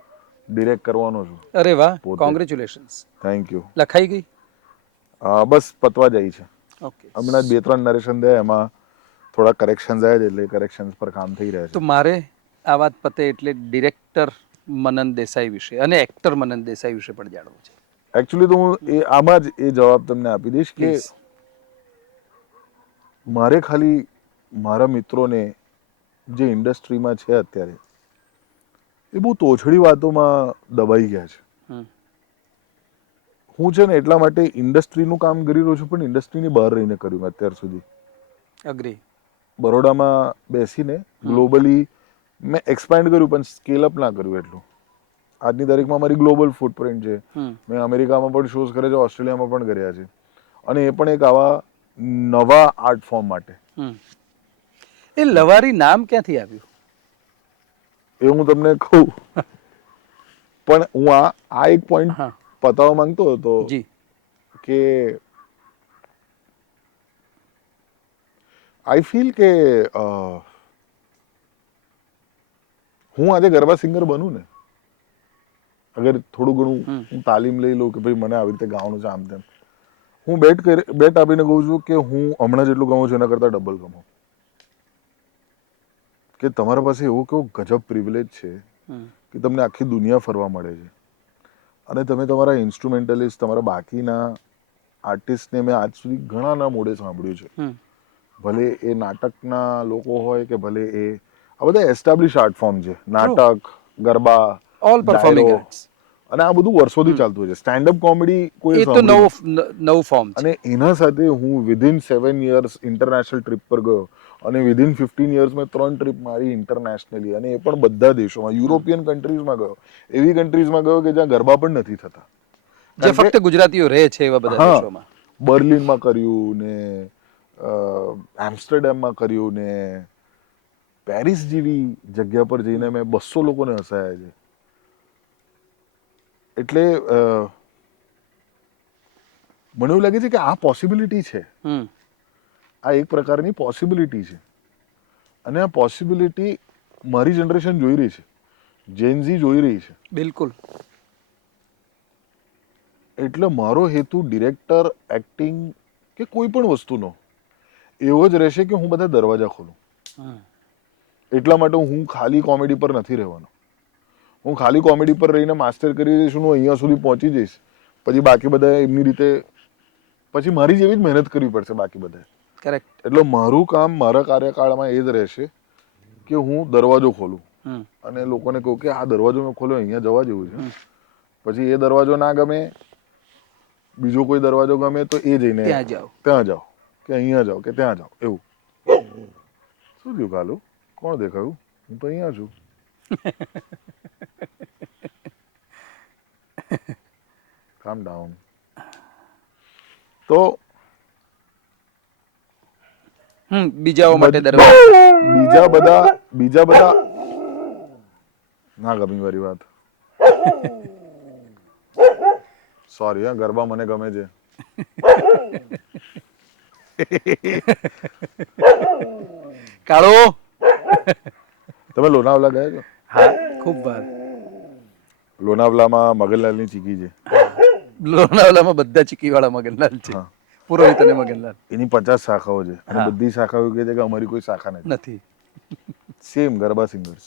ડિરેક્ટ કરવાનો છું. અરે વાહ, પોતે. કોંગ્રેચ્યુલેશન્સ. Thank you. લખાઈ ગઈ? બસ પતવા જાય છે. ઓકે. હમણાં જ 2-3 નરેશન થયા, એમાં થોડા કરેક્શન્સ આવ્યા છે, એટલે કરેક્શન્સ પર કામ થઈ રહ્યા તો છે. મારે આ વાત પતે એટલે ડિરેક્ટર મનન દેસાઈ વિશે અને એક્ટર મનન દેસાઈ વિશે પણ જાણવું છે. એકચ્યુઅલી તો હું આમાં જ એ જવાબ તમને આપી દઈશ કે પ્લીઝ. મારે ખાલી મારા મિત્રોને જે ઇન્ડસ્ટ્રીમાં છે અત્યારે, એ બહુ તોછડી વાતોમાં દબાઈ ગયા છે. હું છે ને એટલા માટે ઇન્ડસ્ટ્રીનું કામ કરી રહ્યો છું, પણ ઇન્ડસ્ટ્રીની બહાર રહીને કર્યું મેં અત્યાર સુધી. અગ્રી. બરોડામાં બેસીને ગ્લોબલી મેં એક્સપાન્ડ કર્યું, પણ સ્કેલ અપ ના કર્યું એટલું. આજની તારીખમાં મારી ગ્લોબલ ફૂટપ્રિન્ટ છે. મેં અમેરિકામાં પણ શોઝ કર્યા છે, ઓસ્ટ્રેલિયામાં પણ કર્યા છે, અને એ પણ એક આવા નવા આર્ટ ફોર્મ માટે. એ લવારી નામ ક્યાંથી આવ્યું? એ હું તમને કહું, પણ હું આ એક પોઈન્ટ હા પતાવવા માંગતો હતો જી. કે આઈ ફીલ કે હું આજે ગરબા સિંગર બનું ને, અગર થોડું ઘણું હું તાલીમ લઈ લઉં કે ભાઈ મને આવી રીતે ગાવાનું છે, આમ તેમ, હું બેટ આપીને કહું છું કે હું હમણાં જેટલું ગમું છું એના કરતાં ડબલ ગમું. કે તમારા પાસે એવો કેવો ગજબ પ્રિવિલેજ છે કે તમને આખી દુનિયા ફરવા મળે છે, અને તમે તમારા ઇન્સ્ટ્રુમેન્ટલિસ્ટ, તમારા બાકીના આર્ટિસ્ટને મેં આજ સુધી ઘણાના મોઢે સાંભળ્યું છે. ભલે એ નાટકના લોકો હોય કે ભલે એ આ બધા એસ્ટાબ્લિશ આર્ટ ફોર્મ છે, નાટક, ગરબા, ઓલ પરફોર્મિંગ ડાયરો, આર્ટ્સ. અને આ બધું વર્ષોથી ચાલતું હોય છે. સ્ટેન્ડઅપ કોમેડી કોઈ એ તો સાંભળ્યું નવું ફોર્મ છે. અને એના સાથે હું વિધિન 7 years ઇન્ટરનેશનલ ટ્રીપ પર ગયો, અને વિધિન 15 years મેં 3 ટ્રીપ મારી ઇન્ટરનેશનલી, અને એ પણ બધા દેશોમાં. યુરોપિયન કન્ટ્રીઝમાં ગયો, એવી કન્ટ્રીઝમાં ગયો કે જ્યાં ગરબા પણ નથી થતા. જે કારણ કે ફક્ત ગુજરાતીઓ રહે છે એવા બધા હા, દેશોમાં. બર્લિનમાં કર્યું ને, એમ્સ્ટરડેમમાં કર્યું ને, પેરિસ જેવી જગ્યા પર જઈને મેં 200 લોકોને હસાયા છે. એટલે મને એવું લાગે છે કે આ પોસિબિલિટી છે. આ એક પ્રકારની પોસિબિલિટી છે, અને આ પોસિબિલિટી મારી જનરેશન જોઈ રહી છે, જેનઝી જોઈ રહી છે. બિલકુલ. એટલે મારો હેતુ ડિરેક્ટર, એક્ટિંગ કે કોઈ પણ વસ્તુનો એવો જ રહેશે કે હું બધા દરવાજા ખોલું. એટલા માટે હું ખાલી કોમેડી પર નથી રહેવાનો. હું ખાલી કોમેડી પર રહીને માસ્ટર કરી દઈશ, હું અહીંયા સુધી પહોંચી જઈશ, પછી બાકી બધા એમની રીતે, પછી મારી જેવી જ મહેનત કરવી પડશે બાકી બધાએ. કરેક્ટ. એટલે મારું કામ મારા કાર્યકાળમાં એ જ રહેશે કે હું દરવાજો ખોલું, અને લોકોને કહું કે આ દરવાજો મેં ખોલ્યો, અહીંયા જવા જેવું છે. પછી એ દરવાજો ના ગમે, બીજો કોઈ દરવાજો ગમે તો એ જઈને ત્યાં જાઓ, કે અહીંયા જાઓ, કે ત્યાં જાઓ, એવું. શું થયું કાલુ? કોણ દેખાયું? હું તો અહીંયા છું. કામ ડાઉન. તો બીજાઓ માટે બીજા બધા ના ગમી મારી વાત. સોરી હા, ગરબા મને ગમે છે. કાળો. તમે લોનાવલા ગયા છો? હા, ખૂબ વાર. લોનાવલામાં મગનલાલની ચીકી છે. લોનાવલામાં બધા ચીકીવાળા મગનલાલ છે. હા, પુરોહિત અને મગનલાલ. એની 50 શાખાઓ છે અને હા. બધી શાખાઓ કહે છે કે અમારી કોઈ શાખા નથી. નથી. Same garba singers.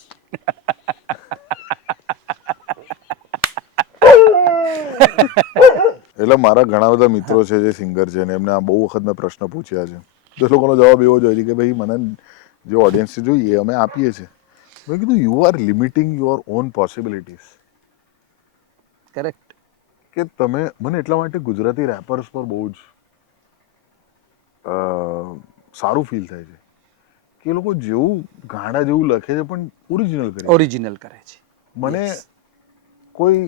એટલે મારા ઘણા બધા મિત્રો છે જે સિંગર છે અને એમને આ બહુ વખત મેં પ્રશ્ન પૂછ્યા છે, તો એ લોકોનો જવાબ એવો જ હોય છે કે ભાઈ મને જે ઓડિયન્સ જોઈએ અમે આપીએ છીએ. મેં કીધું you are limiting your own possibilities. Correct. કે તમે મને એટલા માટે ગુજરાતી રેપર્સ પર બહુ જ સારું ફીલ થાય છે કે એ લોકો જેવું ગાણા જેવું લખે છે પણ ઓરિજિનલ કરે છે. મને કોઈ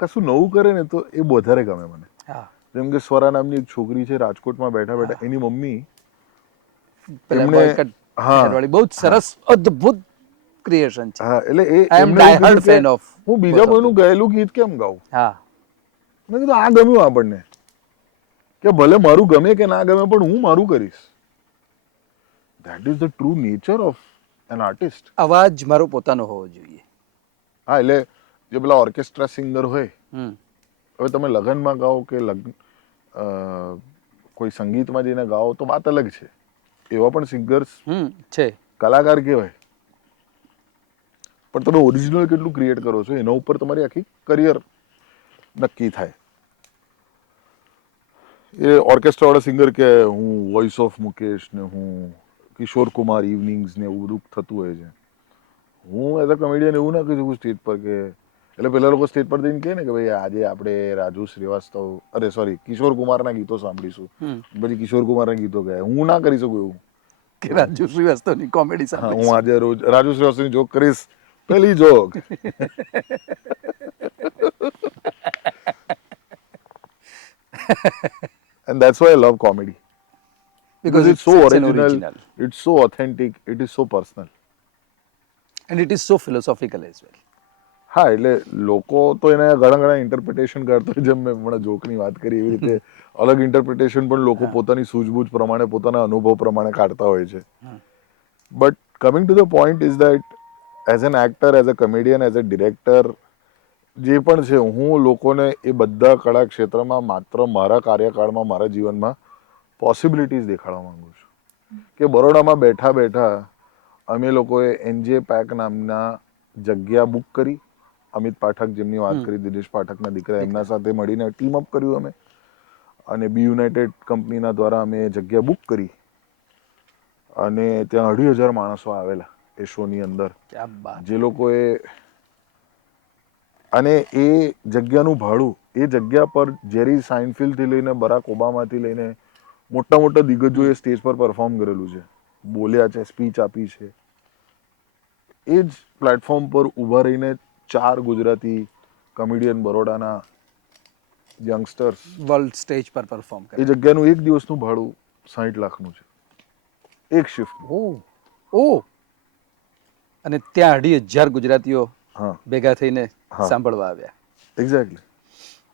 કશું નવું કરે ને તો એ વધારે ગમે મને. હા. જેમ કે સ્વરા નામની એક છોકરી છે રાજકોટમાં બેઠા બેઠા, એની મમ્મી પેલા એમને બોયકટ હા વાળી બહુ જ સરસ અદ્ભુત ક્રિએશન છે. હા એટલે આઈ એમ એમને એવું ડાયહાર્ડ કીધું કે ફેન ઓફ હું બીજા કોઈનું ગયેલું ગીત કેમ ગાઉં. હા. મેં કીધું આ ગમ્યું આપણને, કે ભલે મારું ગમે કે ના ગમે પણ હું મારું કરીશ. That is the true nature of an artist. અવાજ મારો પોતાનો હોવો જોઈએ. હા એટલે જે પેલા ઓર્કેસ્ટ્રા સિંગર હોય, હમ. હવે તમે લગ્નમાં ગાઓ કે કોઈ સંગીતમાં જઈને ગાઓ તો વાત અલગ છે. એવા પણ સિંગર્સ છે, કલાકાર કહેવાય. પણ તમે ઓરિજિનલ કેટલું ક્રિએટ કરો છો એના ઉપર તમારી આખી કરિયર નક્કી થાય. એ ઓર્કેસ્ટ્રા વાળા સિંગર કે હું વોઇસ ઓફ મુકેશ ને હું કિશોર કુમાર ઇવનિંગ્સ ને એવું બધું થતું હોય છે. હું એઝ અ કોમેડિયન એવું ના કહી શકું સ્ટેજ પર કે, એટલે પેલા લોકો સ્ટેજ પર જઈને કહે ને કે ભાઈ આજે આપણે રાજુ શ્રીવાસ્તવ કિશોર કુમારના ગીતો સાંભળીશું, પછી કિશોર કુમારના ગીતો ગાય. હું ના કરી શકું એવું કે રાજુ શ્રીવાસ્તવની કોમેડી હા, હું સાંભળીશું. આજે રોજ રાજુ શ્રીવાસ્તવની જોક કરીશ, પેલી joke. And that's why I love comedy. Because it's so an original, original it's so authentic, it is so personal. and it is so philosophical as well. હા એટલે લોકો તો એને ઘણા ઘણા ઇન્ટરપ્રિટેશન કરતા હોય, જેમ મેં હમણાં જોકની વાત કરી એવી રીતે અલગ ઇન્ટરપ્રિટેશન પણ લોકો પોતાની સૂઝબૂઝ પ્રમાણે પોતાના અનુભવ પ્રમાણે કાઢતા હોય છે. But coming to the point is that as an actor, as a comedian, as a director જે પણ છે, હું લોકોને એ બધા કળા ક્ષેત્રમાં માત્ર મારા કાર્યકાળમાં મારા જીવનમાં પોસિબિલિટીઝ દેખાડવા માંગુ છું. કે બરોડામાં બેઠા બેઠા અમે લોકોએ એનજે પેક નામના જગ્યા બુક કરી. અમિત પાઠક જેમની વાત કરી, દિનેશ પાઠકના દીકરા, એમના સાથે મળીને ટીમ અપ કર્યું અમે, અને બી યુનાઇટેડ કંપનીના દ્વારા અમે જગ્યા બુક કરી અને ત્યાં 2,500 માણસો આવેલા એ શોની અંદર. જે લોકોએ અને એ જગ્યાનું ભાડું, એ જગ્યા પર જેરી સાઇનફિલ્ડથી લઈને બરાક ઓબામાથી લઈને મોટા મોટા દિગ્ગજોએ સ્ટેજ પર પરફોર્મ કરેલું છે, બોલ્યા છે, સ્પીચ આપી છે. એ જ પ્લેટફોર્મ પર ઊભા રહીને 4 ગુજરાતી કોમેડિયન બરોડાના યંગસ્ટર્સ વર્લ્ડ સ્ટેજ પર પરફોર્મ એ કરે. જગ્યાનું એક દિવસનું ભાડું 60 લાખનું છે, એક શિફ્ટ. અને ત્યાં 2,500 ગુજરાતીઓ હા ભેગા થઈને હા સાંભળવા આવ્યા. એક્ઝેક્ટલી.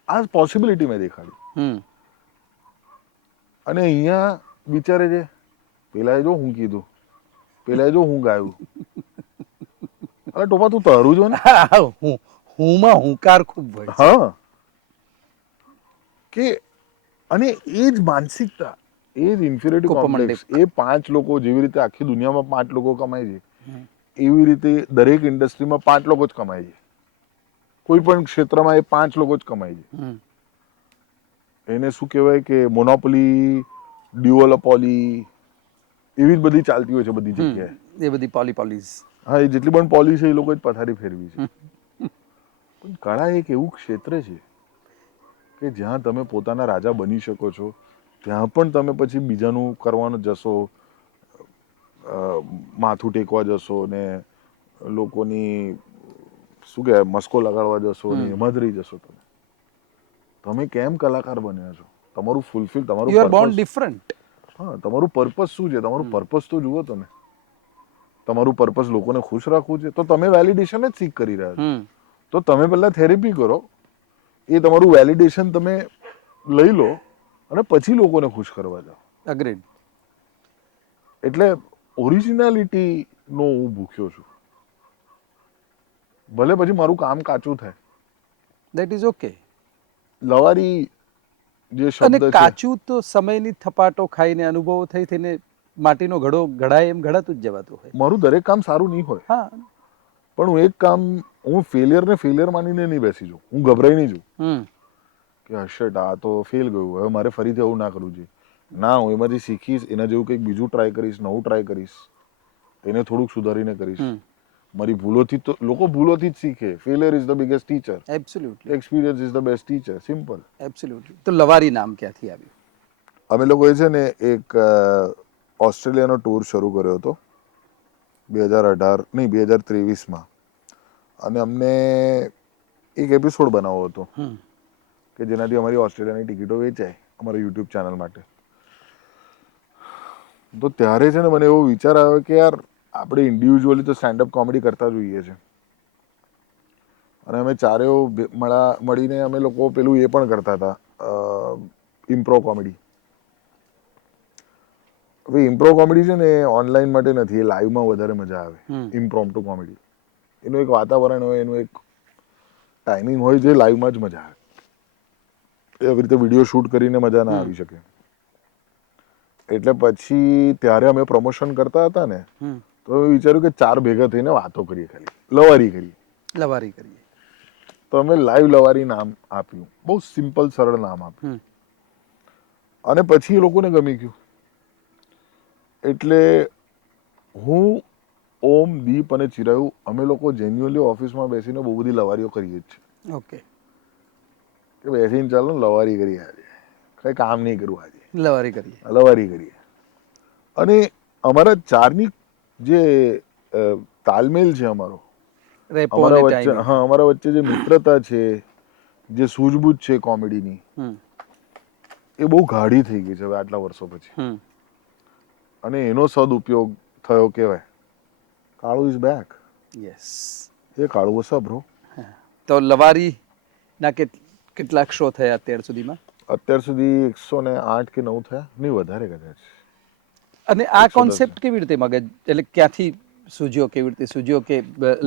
આ પોસિબિલિટી મેં દેખાડી. અને અહીંયા વિચારે છે પેલાએ જો હું કીધું, પેલાએ જો હું ગાયું. અરે ટોપા તું તારું જો ને. હુંમાં હુંકાર ખૂબ હોય છે. હા કે અને એ જ માનસિકતા, એ જ ઇન્ફિરિટી કોમ્પ્લેક્સ, એ 5 લોકો જેવી રીતે આખી દુનિયામાં 5 લોકો કમાય છે, એવી રીતે દરેક ઇન્ડસ્ટ્રીમાં 5 લોકો જ કમાય છે. કોઈ પણ ક્ષેત્રમાં એ 5 લોકો જ કમાય છે. એને શું કહેવાય કે મોનોપોલી, ડ્યુઓલોપોલી એવી જ બધી ચાલતી હોય છે બધી જગ્યાએ. એ બધી પોલીઝ. હા, એ જેટલી પણ પોલી છે એ લોકો જ પથારી ફેરવી છે. પણ કળા એક એવું ક્ષેત્ર છે કે જ્યાં તમે પોતાના રાજા બની શકો છો, ત્યાં પણ તમે પછી બીજાનું કરવાનું જશો, માથું ટેકવા જશો ને લોકોની શું કહેવાય મસ્કો લગાડવા જશો ને એમાં જ રહી જશો. તમે કેમ કલાકાર બન્યા છો, તમારું ફૂલફિલ, તમારું you are Born purpose. Different. હા, તમારું પર્પસ શું છે? તમારું પર્પસ તો જુઓ તમે. તમારું પર્પસ લોકોને ખુશ રાખવું છે, તો તમે વેલિડેશન જ સીક કરી રહ્યા છો. તો તમે પહેલા થેરેપી કરો, એ તમારું વેલિડેશન તમે લઈ લો અને પછી લોકોને ખુશ કરવા જાઓ. અગ્રીડ. એટલે ઓરિજિનાલિટી નો હું ભૂખ્યો છું. ભલે પછી મારું કામ કાચું થાય. That is okay. લવારી જે અને શબ્દ છે, કાચું તો સમયની થપાટો ખાઈને અનુભવો થઈ થઈને માટીનો ઘડો ઘડાય એમ ઘડાતું જ જવાતું હોય. મારું દરેક કામ સારું નહીં હોય, હા. પણ હું એક કામ, હું ફેલિયરને ફેલિયર માનીને નહીં બેસી જાઉં. હું ગભરાઈ નહીં જાઉં કે હશટ આ તો ફેલ ગયું, હવે મારે ફરીથી એવું ના કરવું જોઈએ. ના, હું એમાંથી શીખીશ, એના જેવું કંઈક બીજું ટ્રાય કરીશ, નવું ટ્રાય કરીશ, એને થોડુંક સુધારીને કરીશ. મારી ભૂલોથી તો, લોકો ભૂલોથી જ શીખે. Failure is the biggest teacher. Absolutely. Experience is the best teacher. Simple. Absolutely. તો લવારી નામ ક્યાંથી આવ્યું? અમે લોકોએ છે ને એક ઓસ્ટ્રેલિયાનો ટૂર શરૂ કર્યો હતો 2018 નહીં 2023માં, અને અમને એક એપિસોડ બનાવવો હતો કે જેનાથી અમારી ઓસ્ટ્રેલિયાની ટિકિટો વેચાય અમારા યુટ્યુબ ચેનલ માટે. તો ત્યારે છે ને મને એવો વિચાર આવ્યો કે યાર આપણે ઇન્ડિવિજ્યુઅલી તો સ્ટેન્ડઅપ કોમેડી કરતા જોઈએ છે, અને અમે ચારેયો મળીને અમે લોકો પેલું એ પણ કરતા હતા, ઇમ્પ્રો કોમેડી. હવે ઇમ્પ્રો કોમેડી છે ને ઓનલાઈન માટે નથી, એ લાઈવમાં વધારે મજા આવે. ઇમ્પ્રોમ્પ્ટુ કોમેડી, એનું એક વાતાવરણ હોય, એનું એક ટાઈમિંગ હોય જે લાઈવમાં જ મજા આવે. એવી રીતે વિડીયો શૂટ કરીને મજા ના આવી શકે. એટલે પછી ત્યારે અમે પ્રમોશન કરતા હતા ને, તો અમે વિચાર્યું કે ચાર ભેગા થઈને વાતો કરીએ, ખાલી લવારી કરીએ. લવારી કરીએ. તો અમે લાઈવ લવારી નામ આપ્યું, બહુ સિમ્પલ સરળ નામ આપ્યું, અને પછી એ લોકોને ગમી ગયું. એટલે હું, ઓમ, દીપ અને ચિરાયુ અમે લોકો જેન્યુઅલી ઓફિસમાં બેસીને બહુ બધી લવારીઓ કરીએ જ છીએ. ઓકે. કે બેસીને ચાલો લવારી કરીએ, આજે કઈ કામ નહીં કરવું, આજે લવારી કરીએ. લવારી કરીએ. અને અમારા ચારની જે તાલમેલ છે અમારો, અમારા વચ્ચે, હા, અમારા વચ્ચે જે મિત્રતા છે, જે સૂઝબૂઝ છે કોમેડીની, એ બહુ ગાઢી થઈ ગઈ છે હવે આટલા વર્ષો પછી. અને એનો સદઉપયોગ થયો કહેવાય. Kalu is back. યસ. એ કાળુ વસા બ્રો. તો લવારીના કેટલાક શો થયા અત્યાર સુધીમાં? અત્યાર સુધી 108 કે 9 થયા, નહીં વધારે કદાચ. અને આ કોન્સેપ્ટ કેવી રીતે મગજ, એટલે ક્યાંથી સૂજ્યો, કેવી રીતે સૂજ્યો કે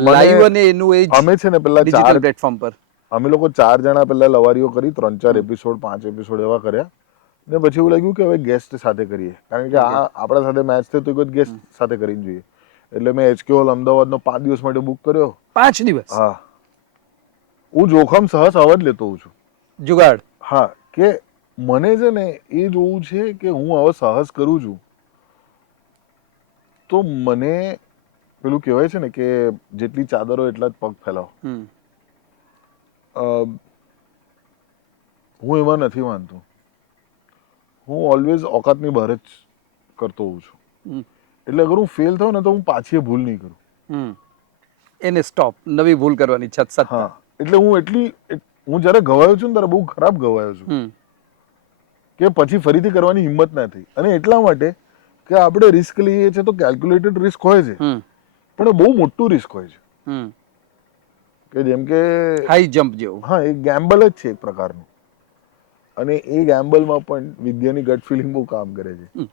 લાઈવ અને એનું એ અમે છે ને પેલા ડિજિટલ પ્લેટફોર્મ પર અમે લોકો 4 જણા પેલા લવારીઓ કરી, 3-4 એપિસોડ, 5 એપિસોડ એવા કર્યા, ને પછી એવું લાગ્યું કે હવે ગેસ્ટ સાથે કરીએ, કારણ કે આ આપણા સાથે મેચ થઈ તો કોઈ ગેસ્ટ સાથે કરીને જોઈએ. એટલે મેં HK હોલ અમદાવાદનો 5 દિવસ માટે બુક કર્યો. 5 દિવસ? હા. હું જોખમ સહજ અવજ લેતો હોઉં છું. જુગાડ. હા. કે મને છે ને એ જોવું છે કે હું હવે સાહસ કરું છું તો મને પેલું કહેવાય છે ને કે જેટલી ચાદરો એટલા જ પગ ફેલાવો. હું એમાં નથી માનતો. હું ઓલવેઝ ઓકાતની બહાર જ કરતો હોઉં છું. એટલે અગર હું ફેલ થાઉં ને તો હું પાછી ભૂલ નહીં કરું. એને સ્ટોપ, નવી ભૂલ કરવાની છત. હા, એટલે હું જ્યારે ગવાયો છું ને ત્યારે બહુ ખરાબ ગવાયો છું કે પછી ફરીથી કરવાની હિંમત ના થઈ. અને એટલા માટે કે આપણે રિસ્ક લઈએ છીએ તો કેલ્ક્યુલેટેડ રિસ્ક હોય છે, પણ બહુ મોટું રિસ્ક હોય છે, કે જેમ કે હાઈ જમ્પ જેવું. હા, એ ગેમ્બલ જ છે એક પ્રકારનું. અને એ ગેમ્બલમાં પણ વિદ્યાની ગટ ફિલિંગ બહુ કામ કરે છે.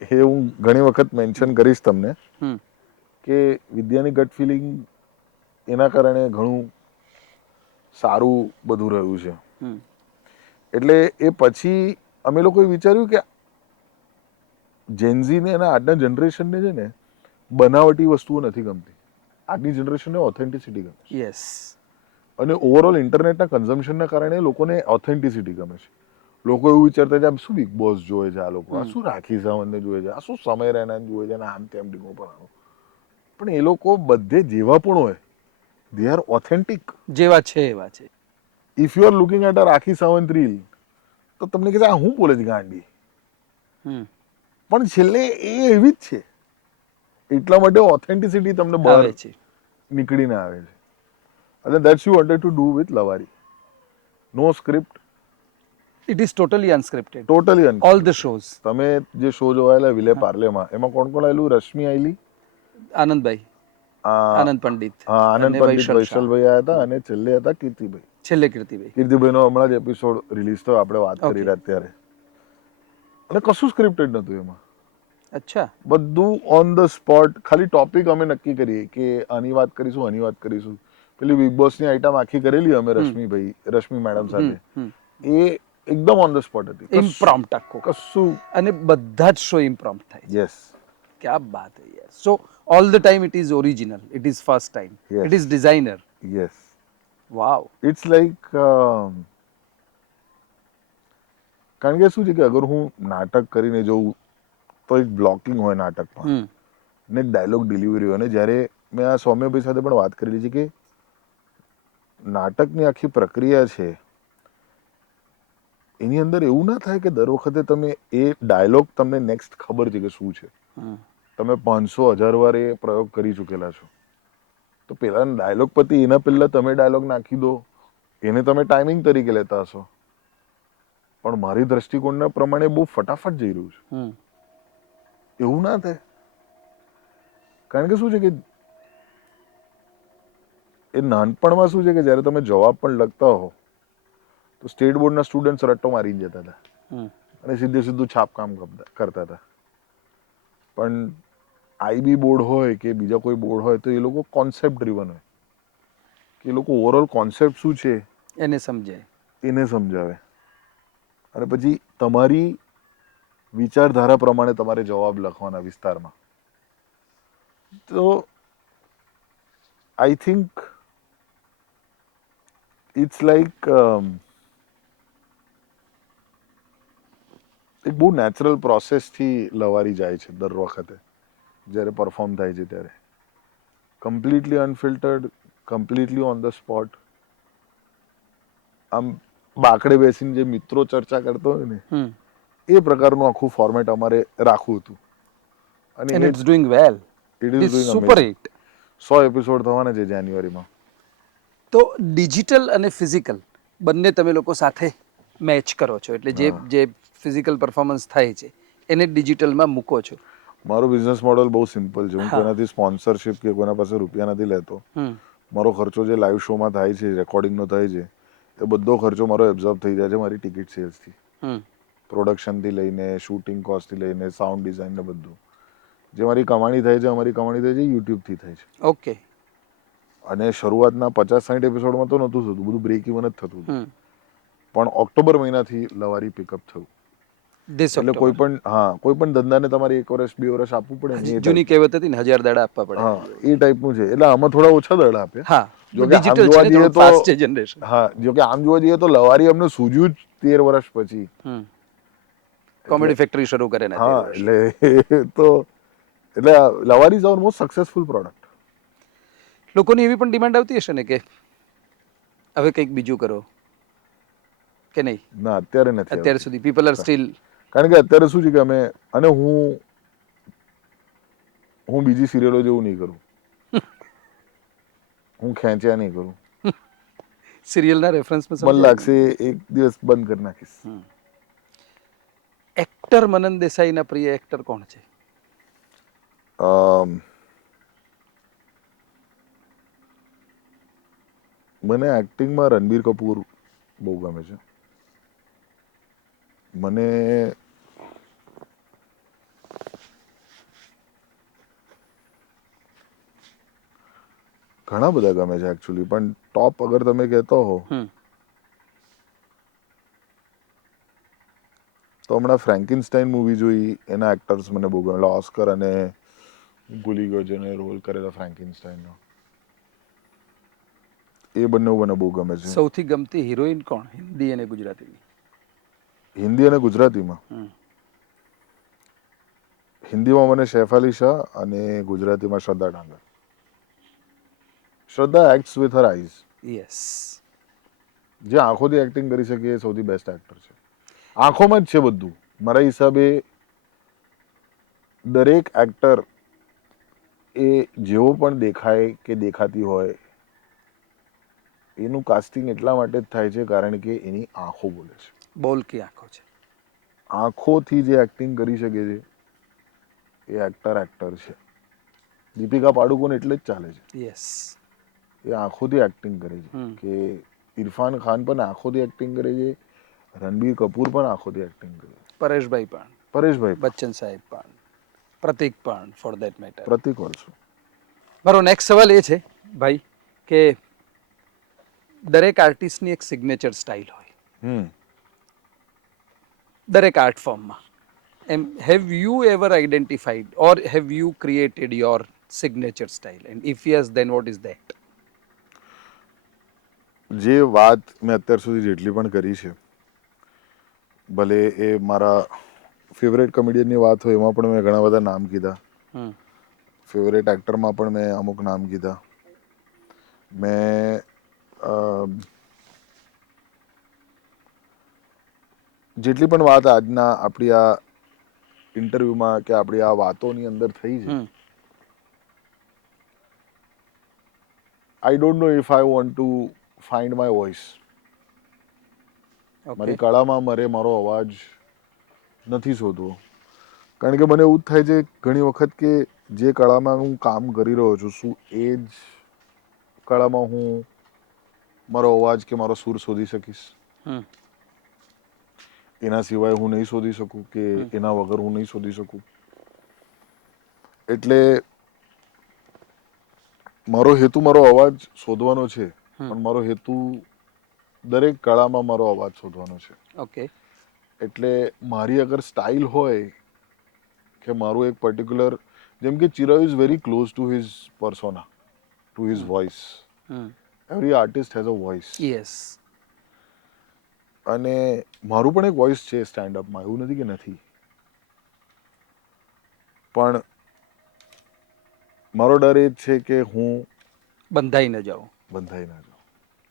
એ હું ઘણી વખત મેન્શન કરીશ તમને કે વિદ્યાની ગટ ફિલિંગ એના કારણે ઘણું સારું બધું રહ્યું છે. એટલે એ પછી અમે લોકોએ વિચાર્યું કે જેન્ઝીને અને આજના જનરેશનને છે ને બનાવટી વસ્તુઓ નથી ગમતી. આજની જનરેશનને ઓથેન્ટિસિટી ગમે છે. યસ. અને ઓવરઓલ ઇન્ટરનેટના કન્ઝમ્પશનના કારણે લોકોને ઓથેન્ટિસિટી ગમે છે. લોકો એવું વિચારતા છે, આમ શું બિગ બોસ જોવે છે આ લોકો, આ શું રાખી સાવંતને જોવે છે, આ શું સમય રૈનાને જોવે છે, આમ તેમ ડીમો પણ. પણ એ લોકો બધે જેવા પણ હોય, દે આર ઓથેન્ટિક. જેવા છે એવા છે. If you are looking at a Rakhi Sawant reel, તો તમને કહે છે આ હું બોલે છે ગાંડી, પણ છેલ્લે એ એવી જ છે. એટલા માટે ઓથેન્ટિસિટી તમને બહાર નીકળીને આવે છે. એટલે that's you wanted to do with Lavari. No script, it is totally unscripted totally all the shows. તમે જે શો જોવાયેલા વિલે પાર્લેમાં એમાં કોણ કોણ આવેલું? રશ્મિ આવેલી, આનંદભાઈ, આ આનંદ પંડિત હા આનંદ અને પંડિત વૈશલ શાહ. વૈશલભાઈ આવ્યા હતા અને છેલ્લે હતા કીર્તિભાઈ. છેલ્લે કીર્તિભાઈ. કીર્તિભાઈનો હમણાં જ એપિસોડ રિલીઝ થયો, આપણે વાત કરી Okay. રહ્યા ત્યારે. અને કશું સ્ક્રિપ્ટેડ નતું એમાં, અચ્છા. બધું ઓન ધ સ્પોટ. ખાલી ટોપિક અમે નક્કી કરીએ કે આની વાત કરીશું, આની વાત કરીશું. પેલી બિગ બોસની આઈટમ આખી કરેલી અમે રશ્મિ મેડમ સાથે, એ એકદમ ઓન ધ સ્પોટ હતી. ઇમ્પ્રોમ્પ્ટ આખું. કશું. અને બધા જ શો ઇમ્પ્રોમ્પ્ટ થાય છે. યસ. ક્યાં બાત હે યાર. So all the time it is original, it is first time, Yes. It is designer. Yes. Wow. It's like કારણ કે શું છે કે અગર હું નાટક કરીને જોઉં તો એક બ્લોકિંગ હોય નાટકમાં ને એક ડાયલોગ ડિલિવરી હોય. અને જ્યારે મેં આ સૌમ્યભાઈ સાથે પણ વાત કરેલી છે કે નાટકની આખી પ્રક્રિયા છે એની અંદર એવું ના થાય કે દર વખતે તમે એ ડાયલોગ તમને નેક્સ્ટ ખબર છે કે શું છે, તમે 500,000 વાર એ પ્રયોગ કરી ચૂકેલા છો, તો પેલા ડાયલોગ પતિ એના પહેલા તમે ડાયલોગ નાખી દો, એને તમે ટાઈમિંગ તરીકે લેતા હશો, પણ મારી દ્રષ્ટિકોણના પ્રમાણે બહુ ફટાફટ જઈ રહ્યું છે. એવું ના થાય. કારણ કે શું છે કે એ નાનપણમાં શું છે કે જ્યારે તમે જવાબ પણ લખતા હો તો સ્ટેટ બોર્ડના સ્ટુડન્ટ્સ રટ્ટો મારીને જતા હતા અને સીધું છાપકામ કરતા હતા. પણ આઈબી બોર્ડ હોય કે બીજા કોઈ બોર્ડ હોય તો એ લોકો કોન્સેપ્ટ ડ્રીવન હોય, કે એ લોકો ઓવરઓલ કોન્સેપ્ટ શું છે એને સમજાય, એને સમજાવે અને પછી તમારી વિચારધારા પ્રમાણે તમારે જવાબ લખવાના વિસ્તારમાં. તો આઈ થિંક ઇટ્સ લાઈક એક બહુ નેચરલ પ્રોસેસથી લવારી જાય છે દર વખતે જ્યારે પરફોર્મ થાય છે ત્યારે. Completely unfiltered, completely on the spot. આમ બાકડે બેસીને જે મિત્રો ચર્ચા કરતો હોય ને એ પ્રકારનું આખું ફોર્મેટ અમારે રાખવું હતું. અને and it's doing well. It it is is doing super amazing. Hit. 100 episode થવાના છે જાન્યુઆરીમાં. તો ડિજિટલ અને ફિઝિકલ બંને તમે લોકો સાથે મેચ કરો છો, એટલે જે ફિઝિકલ પરફોર્મન્સ થાય છે એને ડિજિટલમાં મૂકો છો. મારો બિઝનેસ મોડલ બહુ સિમ્પલ છે. હું હા. કોઈનાથી સ્પોન્સરશિપ કે કોઈના પાસે રૂપિયા નથી લેતો. મારો ખર્ચો જે લાઈવ શોમાં થાય છે, રેકોર્ડિંગનો થાય છે, એ બધો ખર્ચો મારો એબ્ઝોર્બ થઈ જાય છે મારી ટિકિટ સેલ્સથી. પ્રોડક્શનથી લઈને શૂટિંગ કોસ્ટથી લઈને સાઉન્ડ ડિઝાઇન ને બધું જે મારી કમાણી થાય છે, અમારી કમાણી થાય છે યુટ્યુબથી થાય છે. ઓકે. અને શરૂઆતના 50-60 એપિસોડમાં તો નહોતું થતું, બધું બ્રેક ઇવન જ થતું હતું. પણ ઓક્ટોબર મહિનાથી લવારી પિકઅપ થયું. એટલે કોઈ પણ ધંધાને તમારે 1 વર્ષ 2 વર્ષ આપવું પડે ને, એ જૂની કહેવત હતી ને, 1000 દાડા આપવા પડે. હા એ ટાઈપનું છે. એટલે આમાં થોડા ઓછા દડા આપ્યા. હા, જો કે આમ ડિજિટલ જોવા છે ને, જઈએ થોડું તો ફાસ્ટ છે જનરેશન. હા, જો કે આમ જોવા જઈએ તો લવારી અમને સૂઝ્યું જ 13 વર્ષ પછી. કોમેડી ફેક્ટરી શરૂ કરે ને. હા, એટલે Lavari is our most successful product. લોકોની એવી પણ ડિમાન્ડ આવતી હશે ને કે હવે કંઈક બીજું કરો, કે નહીં? ના, અત્યારે નથી અત્યાર આવતી. સુધી પીપલ આર સ્ટીલ. કારણ કે અત્યારે શું છે કે હું બીજી સિરિયલો જેવું નહીં કરું. હું ખેંચ્યા નહીં કરું. સિરિયલના રેફરન્સમાં મને સમજાય. લાગશે એક દિવસ બંધ કરી નાખીશ. એક્ટર મનન દેસાઈના પ્રિય એક્ટર કોણ છે? મને એક્ટિંગમાં રણબીર કપૂર બહુ ગમે છે. મને ઘણા બધા ગમે છે એકચ્યુઅલી, પણ ટોપ અગર તમે કહેતો હો તો હમણાં ફ્રેન્કિનસ્ટાઈન મૂવી જોઈ, એના એક્ટર્સ મને બહુ ગમે. ઓસ્કર અને ભૂલી ગયો જેને રોલ કરેલો ફ્રેન્કિનસ્ટાઈનનો, એ બંને મને બહુ ગમે છે. સૌથી ગમતી હિરોઈન કોણ, હિન્દી અને ગુજરાતીની? હિન્દી અને ગુજરાતીમાં હિન્દીમાં મને સૈફ અલી શાહ અને ગુજરાતીમાં શ્રદ્ધા ડાંગર. શ્રદ્ધા acts with her eyes. Yes. જે આંખોથી એક્ટિંગ કરી શકે એ સૌથી બેસ્ટ એક્ટર છે. આંખોમાં જ છે બધું. મારા હિસાબે દરેક એક્ટર એ જેવો પણ દેખાય કે દેખાતી હોય એનું કાસ્ટિંગ એટલા માટે જ થાય છે કારણ કે એની આંખો બોલે છે. બોલ કી આંખો છે. આંખોથી જે એક્ટિંગ કરી શકે છે એ એક્ટર છે. દીપિકા પાડુકોણ એટલે જ ચાલે છે. યસ. એ આંખોથી એક્ટિંગ કરે છે કે ઇરફાન ખાન પણ આંખોથી એક્ટિંગ કરે છે, રણબીર કપૂર પણ આંખોથી એક્ટિંગ કરે છે, પરેશભાઈ પણ, પરેશભાઈ બચ્ચન સાહેબ પણ, પ્રતિક પણ for that matter. Pratik also. મારો નેક્સ્ટ સવાલ એ છે ભાઈ કે દરેક આર્ટિસ્ટની એક સિગ્નેચર સ્ટાઇલ હોય, દરેક આર્ટ ફોર્મમાં. Um have you ever identified or have you created your signature style and if yes then what is that? જે વાત મેં અત્યાર સુધી જેટલી પણ કરી છે, ભલે એ મારા ફેવરેટ કોમેડિયનની વાત હોય એમાં પણ મેં ઘણા બધા નામ કીધા, ફેવરેટ એક્ટરમાં પણ મેં અમુક નામ કીધા, મેં જેટલી પણ વાત આજના આપણી આ ઇન્ટરવ્યુમાં કે આપણી આ વાતોની અંદર થઈ છે, I don't know if I want to find my voice. મારી કળામાં મારો અવાજ નથી શોધવો, કારણ કે મને એવું જ થાય છે ઘણી વખત કે જે કળામાં હું કામ કરી રહ્યો છું, શું એ જ કળામાં હું મારો અવાજ કે મારો સૂર શોધી શકીશ? એના સિવાય હું નહીં શોધી શકું કે એના વગર હું નહીં શોધી શકું? એટલે મારો હેતુ મારો અવાજ શોધવાનો છે, પણ મારો હેતુ દરેક કળામાં મારો અવાજ શોધવાનો છે. ઓકે. એટલે મારી અગર સ્ટાઇલ હોય કે મારું એક પર્ટિક્યુલર, જેમ કે Chirayu is very close to his persona, to his voice. Every artist has a voice. Yes. અને મારું પણ એક વોઇસ છે સ્ટેન્ડઅપમાં, એવું નથી કે નથી, પણ મારો ડર એ જ છે કે હું બંધાઈ ન જાઉં. બંધાઈ ના જાઉં.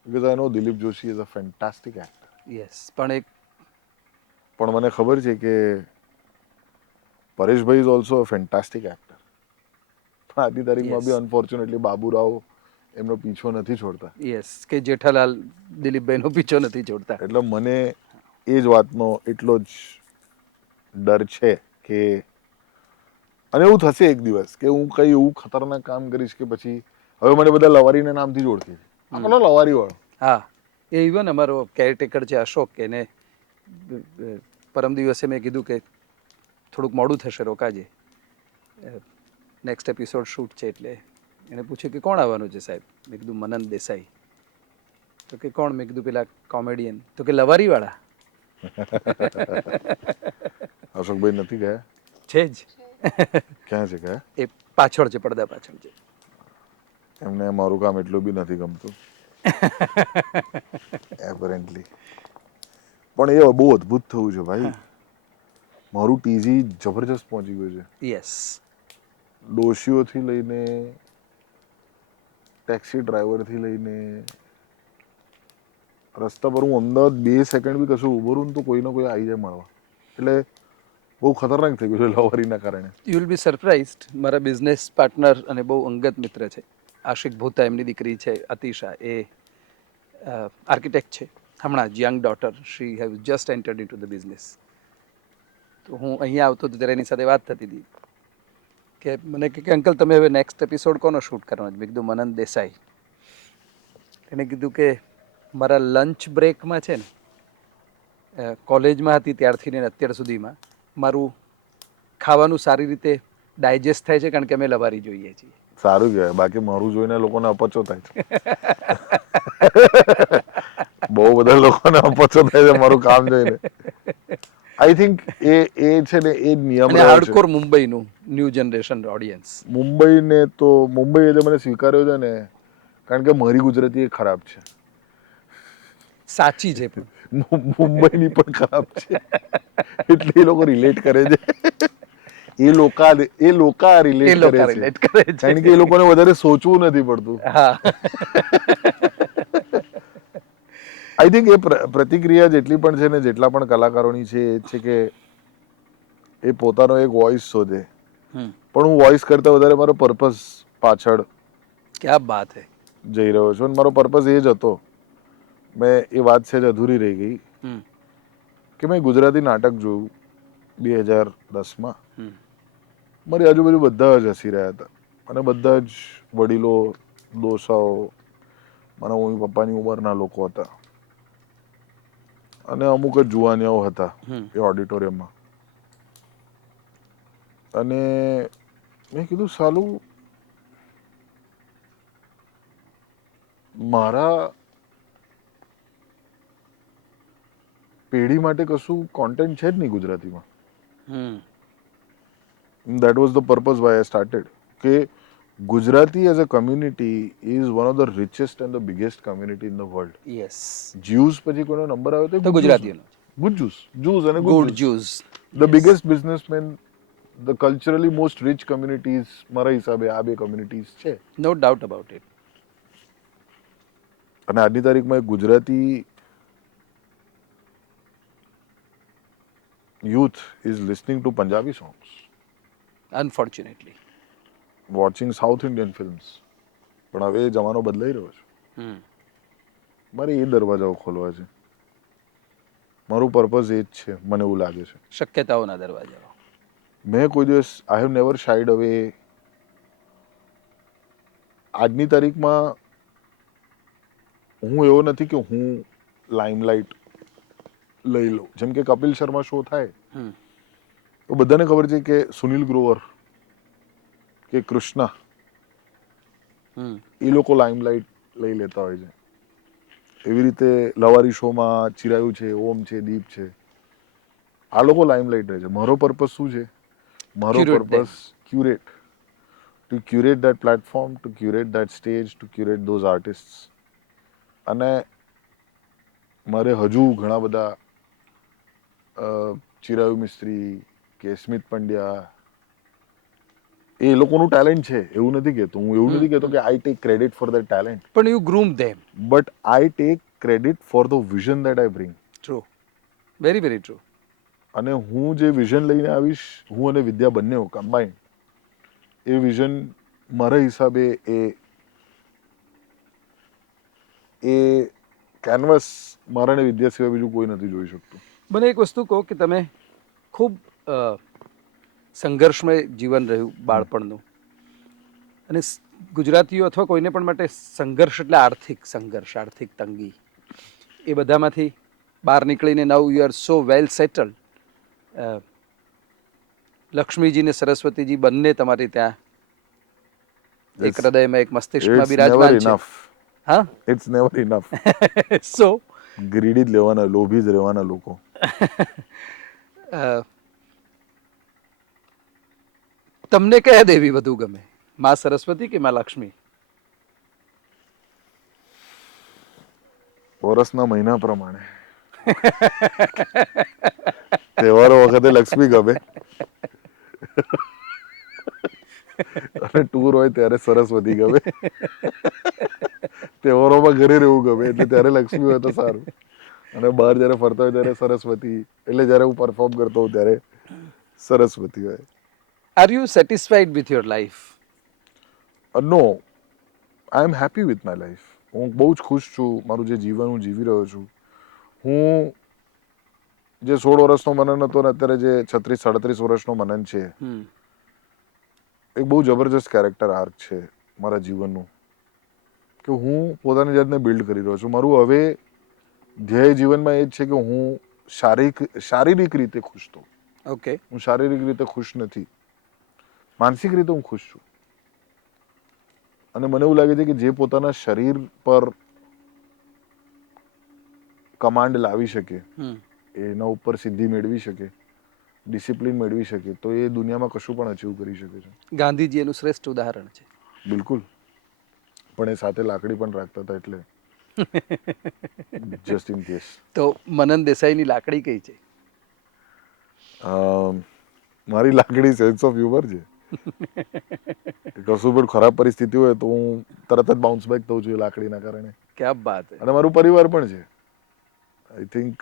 Because I know Dilip Joshi is a fantastic actor. Yes. પણ મને ખબર છે કે Pareshbhai is also a fantastic actor. પણ આજની તારીખમાં બી અનફોર્ચ્યુનેટલી બાબુરાવ એમનો પીછો નથી છોડતા. યસ, કે જેઠાલાલ દિલીપભાઈનો પીછો નથી છોડતા. એટલે મને એ જ વાતનો એટલો જ ડર છે કે, અને એવું થશે એક દિવસ કે હું કઈ એવું ખતરનાક કામ કરીશ કે પછી હવે મને બધા લવારીના નામથી જ ઓળખે, આ પેલો લવારી વાળો. હા, એ ઇવન અમારો કેરટેકર છે અશોક, એને પરમ દિવસે મેં કીધું કે થોડુંક મોડું થશે, રોકાજે, નેક્સ્ટ એપિસોડ શૂટ છે. એટલે એને પૂછ્યું કે કોણ આવવાનું છે સાહેબ? મેં કીધું મનન દેસાઈ. તો કે કોણ? મેં કીધું પેલા કોમેડિયન. તો કે લવારીવાળા. અશોકભાઈ નથી ગયા? છે જ. ક્યાં છે ગયા? એ પાછળ છે, પડદા પાછળ છે. એમને મારું કામ એટલું બી નથી ગમતું એપરન્ટલી. પણ એ બહુ અદભુત થયું છે ભાઈ, મારું ટીઝી જબરજસ્ત પહોંચી ગયું છે. યસ. ડોશીઓથી લઈને ટેક્સી ડ્રાઈવરથી લઈને રસ્તા પર હું અમદાવાદ 2 સેકન્ડ બી કશું ઊભો રહું ને તો કોઈ ને કોઈ આવી જાય મળવા. એટલે બહુ ખતરનાક થઈ ગયું છે લવારીના કારણે. You will be surprised. મારા બિઝનેસ પાર્ટનર અને બહુ અંગત મિત્ર છે આશિક ભૂતા, એમની દીકરી છે અતિશા, એ આર્કિટેક્ટ છે. હમણાં જ young daughter, she have just entered in to the business. તો હું અહીંયા આવતો હતો ત્યારે એની સાથે વાત થતી હતી કે મને કે અંકલ તમે હવે નેક્સ્ટ એપિસોડ કોનો શૂટ કરવાનો? મેં કીધું મનન દેસાઈ. એને કીધું કે મારા લંચ બ્રેકમાં છે ને, કોલેજમાં હતી ત્યારથી ને અત્યાર સુધીમાં મારું ખાવાનું સારી રીતે ડાયજેસ્ટ થાય છે, કારણ કે અમે લવારી જોઈએ છીએ. સારું કહેવાય, બાકી મારું જોઈને લોકોને અપચો થાય છે. બહુ બધા લોકોને અપચો થાય છે મારું કામ જોઈને. આઈ થિંક એ છે ને એ નિયમ અને હાર્ડકોર મુંબઈનું ન્યૂ જનરેશન ઓડિયન્સ. મુંબઈને તો મુંબઈ એટલે મને સ્વીકાર્યો છે ને, કારણ કે મારી ગુજરાતી એ ખરાબ છે. સાચી છે પણ મુંબઈની પણ ખરાબ છે, એટલે એ લોકો રિલેટ કરે છે. એ લોકો રિલેટ કરે છે, કારણ કે એ લોકોને વધારે સોચવું નથી પડતું. હા. આઈ થિંક એ પ્રતિક્રિયા જેટલી પણ છે ને, જેટલા પણ કલાકારોની છે, એ છે કે એ પોતાનો એક વોઇસ શોધે. પણ હું વોઇસ કરતા વધારે મારો પર્પઝ પાછળ ક્યાં બાત હે જઈ રહ્યો છું, અને મારો પર્પઝ એ જ હતો. મેં એ વાત છે જ અધૂરી રહી ગઈ કે મેં ગુજરાતી નાટક જોયું 2010માં. હમ. મારી આજુબાજુ બધા જ હસી રહ્યા હતા અને બધા જ વડીલો, ડોસાઓ, મારા મમ્મી પપ્પાની ઉંમરના લોકો હતા અને અમુક જ જુવાનિયાઓ હતા હમ. એ ઓડિટોરિયમમાં. અને મેં કીધું સાલું મારા પેઢી માટે કશું કોન્ટેન્ટ છે જ નહીં ગુજરાતીમાં. Hmm. That was the purpose why I started કે Gujarati as a community is one of the richest and the biggest community in the world. Yes. Jews પછી કોઈનો નંબર આવ્યો તો તો ગુજરાતીઓનો ગુજ્જુસ જ્યુઝ અને good Gujjus Jews. The biggest businessman, the culturally most rich communities મારા હિસાબે આ બે કમ્યુનિટીઝ છે. No doubt about it. અને આજની તારીખમાં એક Gujarati youth is listening to Punjabi songs, unfortunately. watching South Indian films. પણ હવે એ જમાનો બદલાઈ રહ્યો છે. મારે એ દરવાજાઓ ખોલવા છે. મારું પર્પઝ એ જ છે, મને એવું લાગે છે. શક્યતાઓના દરવાજાઓ. મેં કોઈ દિવસ આઈ હેવ નેવર શાઇડ અવે. આજની તારીખમાં હું એવો નથી કે હું લાઇમલાઇટ લઈ લઉં. જેમ કે કપિલ શર્મા શો થાય હમ. તો બધાને ખબર છે કે સુનિલ ગ્રોવર કે કૃષ્ણા હમ. એ લોકો લાઇમલાઇટ લઈ લેતા હોય છે. એવી રીતે લવારી શોમાં ચિરાયુ છે, ઓમ છે, દીપ છે, આ લોકો લાઇમલાઇટ રહે છે. મારો પર્પઝ શું છે? મારો Curate them. Purpose to curate that platform, to curate that stage, to curate those artist. અને મારે હજુ ઘણા બધા ચિરાયુ મિસ્ત્રી કે સ્મિત પંડ્યા એ લોકોનું ટેલેન્ટ છે, એવું નથી કહેતો. હું એવું નથી કહેતો કે I take credit for that talent, પણ you groom them. But I take credit for the vision that I bring. True. Very very true. અને હું જે વિઝન લઈને આવીશ, હું અને વિદ્યા બંને કમ્બાઈન, એ વિઝન મારા હિસાબે એ કેનવસ મારા અને વિદ્યા સિવાય બીજું કોઈ નથી જોઈ શકતું. મને એક વસ્તુ કહો કે તમે ખૂબ સંઘર્ષમય જીવન રહ્યું બાળપણનું, અને ગુજરાતીઓ અથવા કોઈને પણ માટે સંઘર્ષ એટલે આર્થિક સંઘર્ષ, આર્થિક તંગી, એ બધામાંથી બહાર નીકળીને now you are so well settled. Lakshmiji ને સરસ્વતીજી બંને તમારી ત્યાં એક હૃદયમાં, એક મસ્તિષ્કમાં બિરાજમાન છે. હા, it's never enough. So greedy જ લેવાના, લોભી જ રહેવાના લોકો. તમને કયા દેવી વધુ ગમે, માં સરસ્વતી કે માં લક્ષ્મી? વર્ષના મહિના પ્રમાણે. તહેવારો વખતે લક્ષ્મી ગમે અને ટૂર હોય ત્યારે સરસ્વતી ગમે. તહેવારોમાં ઘરે રહેવું ગમે એટલે ત્યારે લક્ષ્મી હોય તો સારું, અને બહાર જ્યારે ફરતા હોય ત્યારે સરસ્વતી, એટલે જ્યારે હું પરફોર્મ કરતો હોઉં ત્યારે સરસ્વતી હોય. Are you satisfied with your life? No, I am happy with my life. હું બહુ જ ખુશ છું. મારું જે જીવન હું જીવી રહ્યો છું, હું જે 16 વર્ષનો મનન હતો ને અત્યારે જે 36-37 વર્ષનો મનન છે, એક બહુ જબરજસ્ત કેરેક્ટર આર્ક છે મારા જીવનનું, કે હું પોતાની જાતને બિલ્ડ કરી રહ્યો છું. મારું હવે ધ્યેય જીવનમાં એ જ છે કે હું શારીરિક રીતે ખુશ થઉં. ઓકે. હું શારીરિક રીતે ખુશ નથી, માનસિક રીતે હું ખુશ છું. અને મને એવું લાગે છે કે જે પોતાના શરીર પર કમાન્ડ લાવી શકે, એના ઉપર સિદ્ધિ મેળવી શકે, ડિસિપ્લિન મેળવી શકે, તો એ દુનિયામાં કશું પણ અચીવ કરી શકે છે. ગાંધીજી એનું શ્રેષ્ઠ ઉદાહરણ છે. બિલકુલ. પણ એ સાથે લાકડી પણ રાખતા હતા, એટલે જસ્ટ ઇન કેસ. તો મનન દેસાઈની લાકડી કઈ છે? મારી લાકડી સેન્સ ઓફ હ્યુમર છે. કશું પણ ખરાબ પરિસ્થિતિ હોય તો હું તરત જ બાઉન્સ બેક થઉં છું એ લાકડીના કારણે. ક્યા બાત હે. અને મારું પરિવાર પણ છે. I think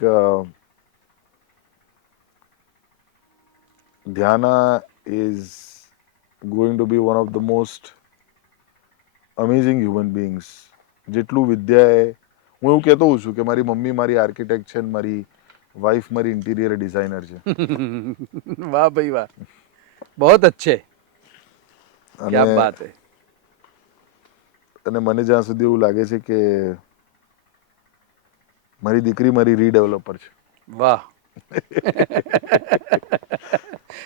Dhyana is going to be one of the most amazing human beings. જેટલું વિદ્યાએ, હું એવું કહેતો હોઉં છું કે મારી મમ્મી મારી આર્કિટેક્ટ છે, મારી વાઈફ મારી ઇન્ટિરિયર ડિઝાઇનર છે वाह भाई वाह, बहुत अच्छे, क्या અને बात है. અને મને જ્યાં સુધી એવું લાગે છે કે મારી દીકરી મારી રીડેવલપર છે વાહ.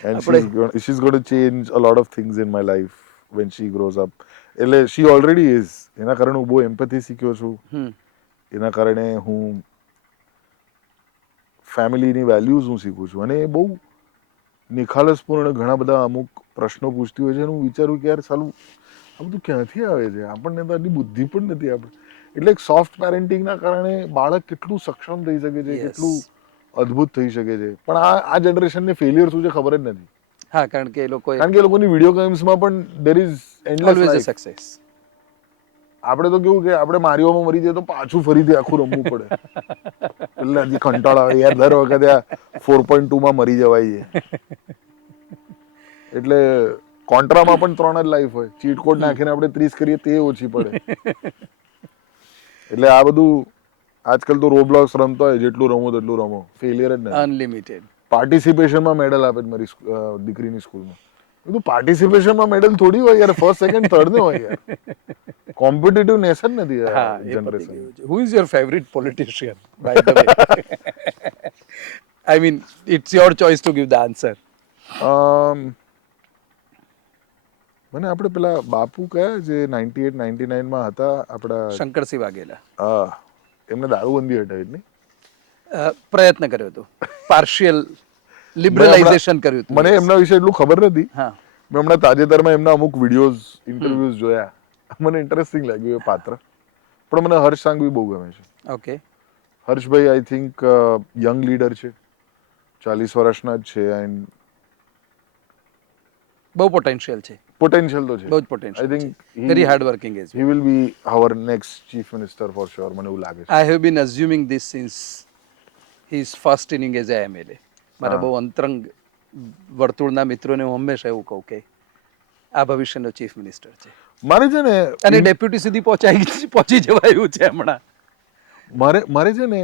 and આપણે she's going to change a lot of things in my life when she grows up. એટલે she already is. એના કારણે હું બહુ એમ્પથી શીખ્યો છું. એના કારણે હું ફેમિલીની વેલ્યુઝ હું શીખું છું અને એ બહુ નિખાલસપૂર્ણ ઘણા બધા અમુક પ્રશ્નો પૂછતી હોય છે અને હું વિચારું કે યાર સાલું આ બધું ક્યાંથી આવે છે, આપણને તો આટલી બુદ્ધિ પણ નથી. આપણે એટલે એક સોફ્ટ પેરેન્ટિંગના કારણે બાળક કેટલું સક્ષમ થઈ શકે છે, Yes. કેટલું અદ્ભુત થઈ શકે છે. પણ આ જનરેશનને ફેલિયર શું છે ખબર જ નથી. હા, કારણ કે એ લોકોએ કારણ કે એ લોકોની વિડીયો ગેમ્સમાં પણ there is endless always a life. Success. આપણે તો કેવું કે આપણે મારીઓમાં મરી જઈએ તો પાછું ફરીથી આખું રમવું પડે. એટલે હજી કંટાળો આવે યાર, દર વખતે આ 4.2 મરી જવાય છે. એટલે કોન્ટ્રામાં પણ 3 જ લાઈફ હોય. ચીટ કોડ નાખીને આપણે 30 કરીએ તે ઓછી પડે. એટલે આ બધું આજકાલ તો રોબ્લોક્સ રમતો હોય, જેટલું રમો તેટલું રમો, ફેલિયર જ નથી. અનલિમિટેડ. પાર્ટિસિપેશનમાં મેડલ આપે છે મારી દીકરીની સ્કૂલમાં. બધું પાર્ટિસિપેશનમાં મેડલ થોડી હોય યાર, ફર્સ્ટ સેકન્ડ થર્ડ ને હોય યાર. કોમ્પિટિટિવ નેશન નથી હા, એ પતી જનરેશન. ગયું છે. Who is your favorite politician, by the way? I mean, it's your choice to give the answer. મને આપણે પેલા બાપુ કયા જે 98 99 હતા આપણા, શંકરસિંહ વાઘેલા. એમને દારૂબંધી હટાવી નહીં. પ્રયત્ન કર્યો હતો, પાર્શિયલ લિબરલાઇઝેશન કર્યું હતું. મને yes. એમના વિશે એટલું ખબર નથી. હા. મેં હમણાં તાજેતરમાં એમના અમુક વિડીયોઝ ઇન્ટરવ્યુઝ જોયા. મને ઇન્ટરેસ્ટિંગ લાગ્યું એ પાત્ર. પણ મને હર્ષ સાંઘવી બહુ ગમે છે. Okay. Harshbhai I think young leader છે, 40 વર્ષના જ છે એન્ડ બહુ પોટેન્શિયલ છે, પોટેન્શિયલ તો છે. બહુ જ આઈ પોટેન્શિયલ થિંક છે. Very hard working as he will be our next chief minister for sure, મને એવું લાગે છે. I have been assuming this since his first inning as a MLA. મારા બહુ અંતરંગ વર્તુળના મિત્રોને હું હંમેશા એવું કહું કે આ ભવિષ્યનો ચીફ મિનિસ્ટર છે મારે છે ને અને ડેપ્યુટી સુધી પહોંચી જવાયું છે હમણાં. મારે છે ને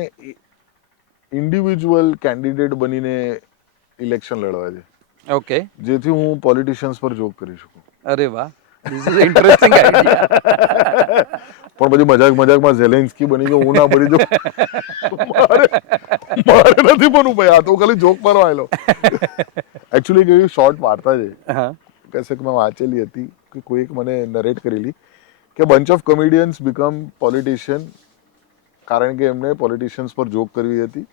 ઇન્ડિવિજ્યુઅલ કેન્ડિડેટ બનીને ઇલેક્શન લડવા છે, ઓકે. જેથી હું પોલિટિશિયન્સ પર જોક કરી શકું. અરે વાહ, ધીસ ઇઝ ઇન્ટરેસ્ટિંગ આઈડિયા. પણ પછી મજાકમાં ઝેલેન્સ્કી બની ગયો, હું ના બની જાઉં. મારે નથી બનવું ભાઈ, આ તો ખાલી જોક મારવા આવેલો. એકચ્યુઅલી કેવી શોર્ટ વાર્તા છે, હા. કશેક મેં વાંચેલી હતી કે કોઈક મને નરેટ કરેલી કે bunch of comedians become politician કારણ કે એમને પોલિટિશિયન્સ પર જોક કરવી હતી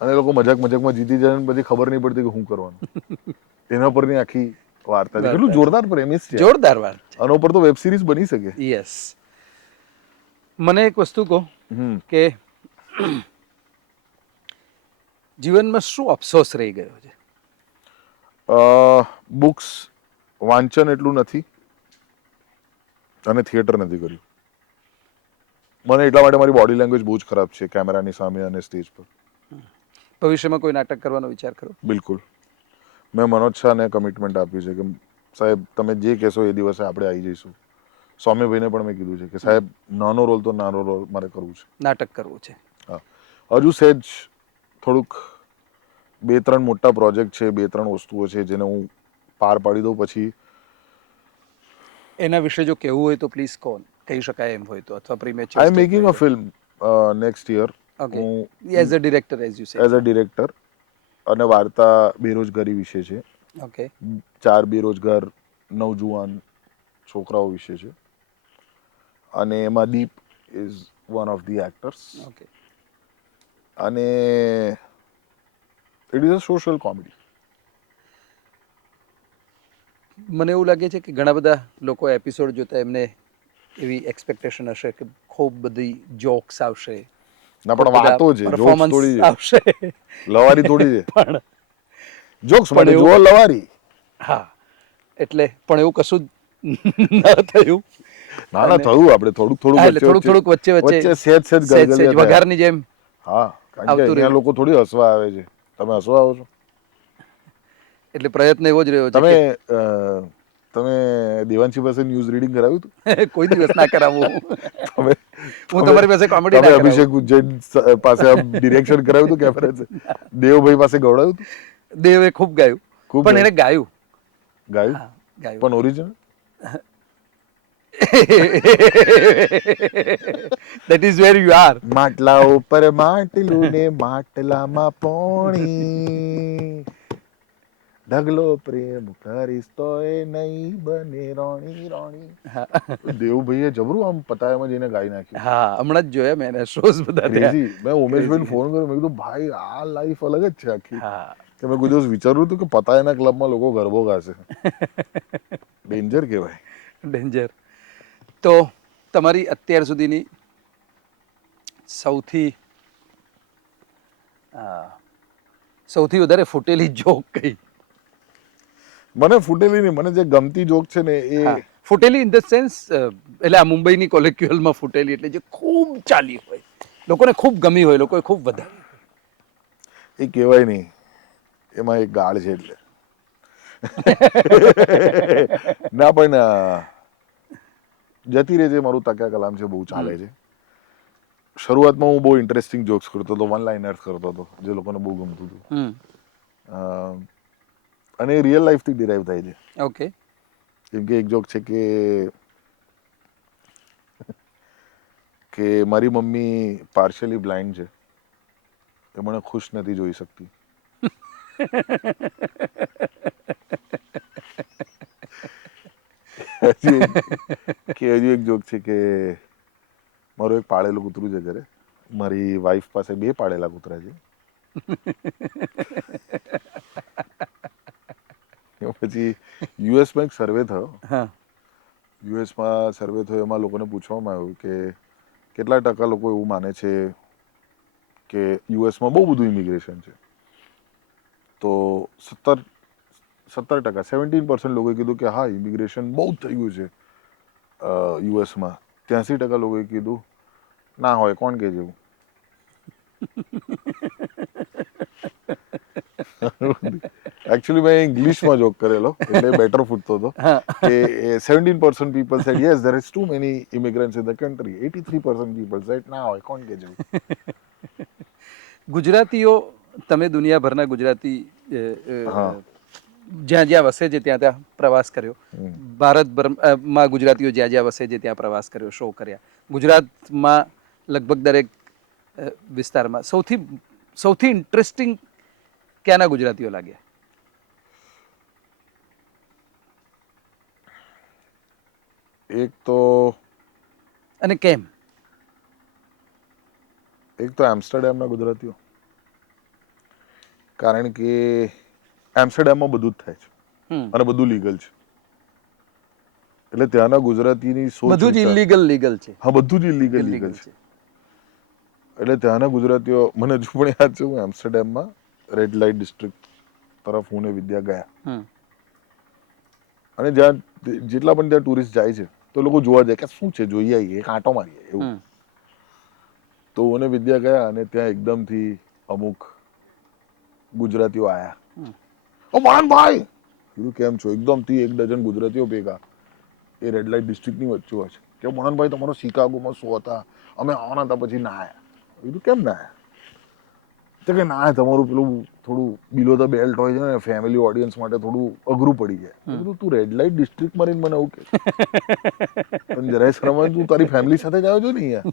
અને એ લોકો મજાકમાં જીતી જાય અને પછી ખબર નહીં પડતી કે શું કરવાનું. એના પરની આખી વાર્તા છે. કેટલું જોરદાર પ્રેમિસ છે, જોરદાર વાત. આના ઉપર તો વેબ સિરીઝ બની શકે. યસ. મને એક વસ્તુ કહો કે જીવનમાં શું અફસોસ રહી ગયો છે? બુક્સ વાંચન એટલું નથી અને થિયેટર નથી કર્યું. મને એટલા માટે મારી બોડી લેંગ્વેજ બહુ જ ખરાબ છે કેમેરાની સામે અને સ્ટેજ પર. ભવિષ્યમાં કોઈ નાટક કરવાનો વિચાર કરો? બિલકુલ. મેં મનોજ શાહને કમિટમેન્ટ આપ્યું છે કે સાહેબ તમે જે કહેશો એ દિવસે આપણે આવી જઈશું. સૌમ્યભાઈને પણ મેં કીધું છે કે સાહેબ નાનો રોલ તો નાનો રોલ મારે કરવું છે, નાટક કરવું છે. હા. હજુ સહેજ થોડુંક 2-3 મોટા પ્રોજેક્ટ છે, 2-3 વસ્તુઓ છે જેને હું પાર પાડી દઉં પછી. એના વિશે જો કહેવું હોય તો પ્લીઝ કહો, કહી શકાય એમ હોય તો, અથવા premature I M making a film next year. Okay. As a director, as you sad. As a director, અને વાર્તા બેરોજગારી વિશે છે. ઓકે. 4 બેરોજગાર નવજુવાન છોકરાઓ વિશે છે અને એમાં Deep is one of the actors. Okay. અને it is a social comedy. મને એવું લાગે છે કે ઘણા બધા લોકો એપિસોડ જોતા એમને એવી એક્સપેક્ટેશન હશે કે ખૂબ બધી જોક્સ આવશે, ના પણ વાતો છે, જોક્સ પરફોર્મન્સ થોડી છે, આવશે, લવારી થોડી છે. પણ જોક્સ પણ માટે એવું- જુઓ લવારી. હા, એટલે પણ એવું કશું જ ન થયું. ના અને- થયું, આપણે થોડુંક હા, એટલે થોડુંક વચ્ચે સહેજ સહેજ ગલગલિયા વઘારની જેમ થયા. હા, કારણ કે આવતું અહીંયા રહ્યું. લોકો થોડી હસવા આવે છે. તમે હસવા આવો છો? એટલે પ્રયત્ન એવો જ રહ્યો છે તમે કે તમે દેવાંશી પાસે ન્યૂઝ રીડિંગ કરાવ્યું હતું? કોઈ દિવસ ના કરાવવું. હું તમારી પાસે કોમેડી તમે ના કરાવું. અભિષેક ઉજ્જૈન પાસે ડિરેક્શન કરાવ્યું હતું કેમેરા છે, દેવભાઈ પાસે ગવડાવ્યું હતું, દેવે ખૂબ ગાયું, ખૂબ પણ એને ગાયું. ગાયું, હા, ગાયું. પણ original That is where you are. માટલા ઉપર માટલું ને માટલામાં પોણી, ઢગલો પ્રેમ કરીશ તોય નહીં બને રોણી રોણી. હા, દેવભાઈએ જબરું આમ પતાયામાં જઈને ગાઈ નાખ્યું. હા, હમણાં જ જોયા મેં શોઝ બધા ત્યાં. ક્રેઝી. મેં ઉમેશભાઈને Crazy. ફોન કર્યો, મેં કીધું ભાઈ આ લાઈફ અલગ જ છે આખી. હા. કે મેં કોઈ દિવસ વિચાર્યું હતું કે પતાયાના ક્લબમાં લોકો ગરબો ગાશે. ડેન્જર કહેવાય. ડેન્જર. તો તમારી અત્યાર સુધીની સૌથી સૌથી વધારે ફૂટેલી જોક કઈ? મને ફૂટેલી નહીં, મને જે ગમતી જોક છે ને એ હા, ફૂટેલી ઇન ધ સેન્સ એટલે આ મુંબઈની કોલેક્યુઅલમાં ફૂટેલી એટલે જે ખૂબ ચાલી હોય, લોકોને ખૂબ ગમી હોય, લોકોએ ખૂબ વધારી. એ કહેવાય નહીં, એમાં એક ગાળ છે એટલે. ના પણ જતી રહે છે, મારું તક્યા કલામ છે, બહુ ચાલે છે. શરૂઆતમાં હું બહુ ઇન્ટરેસ્ટિંગ જોક્સ કરતો હતો, વન લાઇનર્સ કરતો હતો, જે લોકોને બહુ ગમતું હતું. અને એ રિયલ લાઈફથી ડિરાઈવ થાય છે. ઓકે. જેમ કે એક જોક છે કે મારી મમ્મી પાર્શિયલી બ્લાઇન્ડ છે, એ મને ખુશ નથી જોઈ શકતી. હજુ એક જોક છે કે મારું એક પાળેલું કૂતરું છે ઘરે, મારી વાઈફ પાસે 2 પાળેલા કૂતરા છે. પછી યુએસમાં એક સર્વે થયો. હા. યુએસમાં સર્વે થયો, એમાં લોકોને પૂછવામાં આવ્યું કે કેટલા ટકા લોકો એવું માને છે કે યુએસમાં બહુ બધું ઇમિગ્રેશન છે. તો 17%, 17% લોકોએ કીધું કે હા ઇમિગ્રેશન બહુ જ થઈ ગયું છે યુએસમાં. 83% લોકોએ કીધું ના હોય, કોણ કે જેવું. એકચ્યુઅલી મેં ઇંગ્લિશમાં જોક કરેલો એટલે બેટર ફૂટતો હતો કે 17% people said yes there is too many immigrants in the country, 83% people said ના હોય, કોણ કે જેવું. ગુજરાતીઓ, તમે દુનિયાભરના ગુજરાતી હા. જ્યાં જ્યાં વસે છે ત્યાં ત્યાં પ્રવાસ કર્યો, ભારતભરમાં ગુજરાતીઓ જ્યાં જ્યાં વસે છે ત્યાં પ્રવાસ કર્યો, શો કર્યા. ગુજરાતમાં લગભગ દરેક વિસ્તારમાં સૌથી ઇન્ટરેસ્ટિંગ ક્યાંના ગુજરાતીઓ લાગ્યા? એક તો અને કેમ? એમ્સ્ટરડેમના ગુજરાતીઓ, કારણ કે એમ્સ્ટરડેમમાં બધું જ થાય છે અને બધું લીગલ છે, એટલે ત્યાંના ગુજરાતીની સોચ બધું જ ઇલીગલ છે. હા, બધું જ ઇલીગલ છે. એટલે ત્યાંના ગુજરાતીઓ, મને હજુ પણ યાદ છે, હું એમ્સ્ટરડેમમાં રેડ લાઇટ ડિસ્ટ્રિક્ટ તરફ હું ને વિદ્યા ગયા, અને જ્યાં જેટલા પણ ત્યાં ટુરિસ્ટ જાય છે તો લોકો જોવા જાય કે શું છે, જોઈ આવીએ, એક આંટો મારીએ એવું. તો હું ને વિદ્યા ગયા અને ત્યાં એકદમથી અમુક ગુજરાતીઓ આયા. ઓ મોહનભાઈ, કીધું કેમ છો? એકદમથી 1 ડઝન ગુજરાતીઓ ભેગા એ રેડ લાઇટ ડિસ્ટ્રિક્ટની વચ્ચે હોય છે કે મોહનભાઈ તમારો શિકાગોમાં શું હતા, અમે આવવાના હતા પછી ના આવ્યા. કીધું કેમ ના આવ્યા? તો કે ના, તમારું પેલું થોડું બિલો ધ બેલ્ટ હોય છે ને, ફેમિલી ઓડિયન્સ માટે થોડું અઘરું પડી જાય. કીધું તું રેડ લાઇટ ડિસ્ટ્રિક્ટમાં રહીને મને આવું કે? પણ જરાય શરમ આવે, તું તારી ફેમિલી સાથે જ આવ્યો છો ને અહીંયા?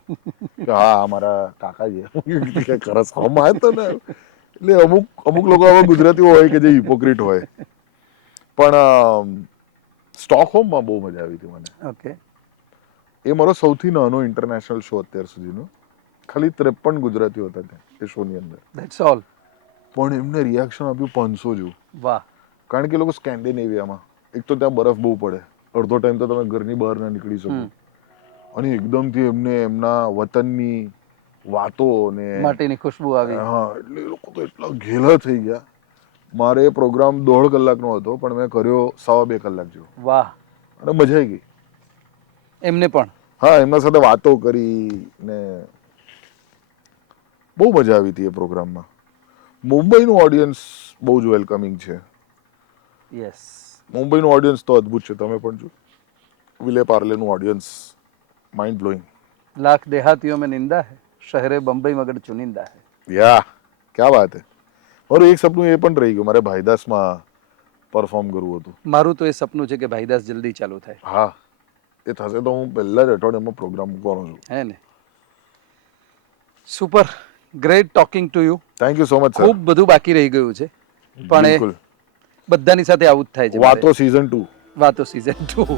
કે હા, મારા કાકા છે. ખરા શરમ આવે તો ને. એટલે અમુક લોકો આવા ગુજરાતીઓ હોય કે જે હિપોક્રિટ હોય. પણ સ્ટોકહોમમાં બહુ મજા આવી હતી મને. ઓકે. એ મારો સૌથી નાનો ઇન્ટરનેશનલ શો અત્યાર સુધીનો. ખાલી 53 ગુજરાતીઓ હતા ત્યાં એ શોની અંદર. That's all. પણ એમને રિએક્શન આપ્યું 500 જેવું. વાહ. કારણ કે લોકો સ્કેન્ડિનેવિયામાં, એક તો ત્યાં બરફ બહુ પડે, અડધો ટાઈમ તો તમે ઘરની બહાર ના નીકળી શકો, અને એકદમથી એમને એમના વતનની વાતો ને માટીની ખુશ્બુ આવી. હા, એટલે એ લોકો તો એટલા ઘેલા થઈ ગયા. મારે પ્રોગ્રામ 1.5 કલાકનો હતો, પણ મેં કર્યો 2.5 કલાક જેવો. વાહ. અને મજા આવી ગઈ એમને પણ. હા, એમના સાથે વાતો કરી ને બહુ મજા આવી હતી એ પ્રોગ્રામમાં. મુંબઈનું ઓડિયન્સ બહુ જ વેલકમિંગ છે. યસ. મુંબઈનું ઓડિયન્સ તો અદ્ભુત છે. તમે પણ જો વિલે પાર્લેનું ઓડિયન્સ માઇન્ડ બ્લોઈંગ. लाख देहातियों में निंदा है, शहरे बम्बई मगर चुनिंदा है. યા ક્યા વાત હે. મારું એક સપનું એ પણ રહી ગયું, મારે ભાઈદાસમાં પરફોર્મ કરવું હતું. મારું તો એ સપનું છે કે ભાઈદાસ જલ્દી ચાલુ થાય. હા, એ થશે તો હું પહેલા જ અઠવાડિયામાં પ્રોગ્રામ મૂકવાનો છું. હે ને? Super, great talking to you. Thank you so much sir. ખૂબ બધું બાકી રહી ગયું છે, પણ એ બિલકુલ. બધાની સાથે આવું જ થાય છે. વાતો સીઝન 2. વાતો સીઝન 2.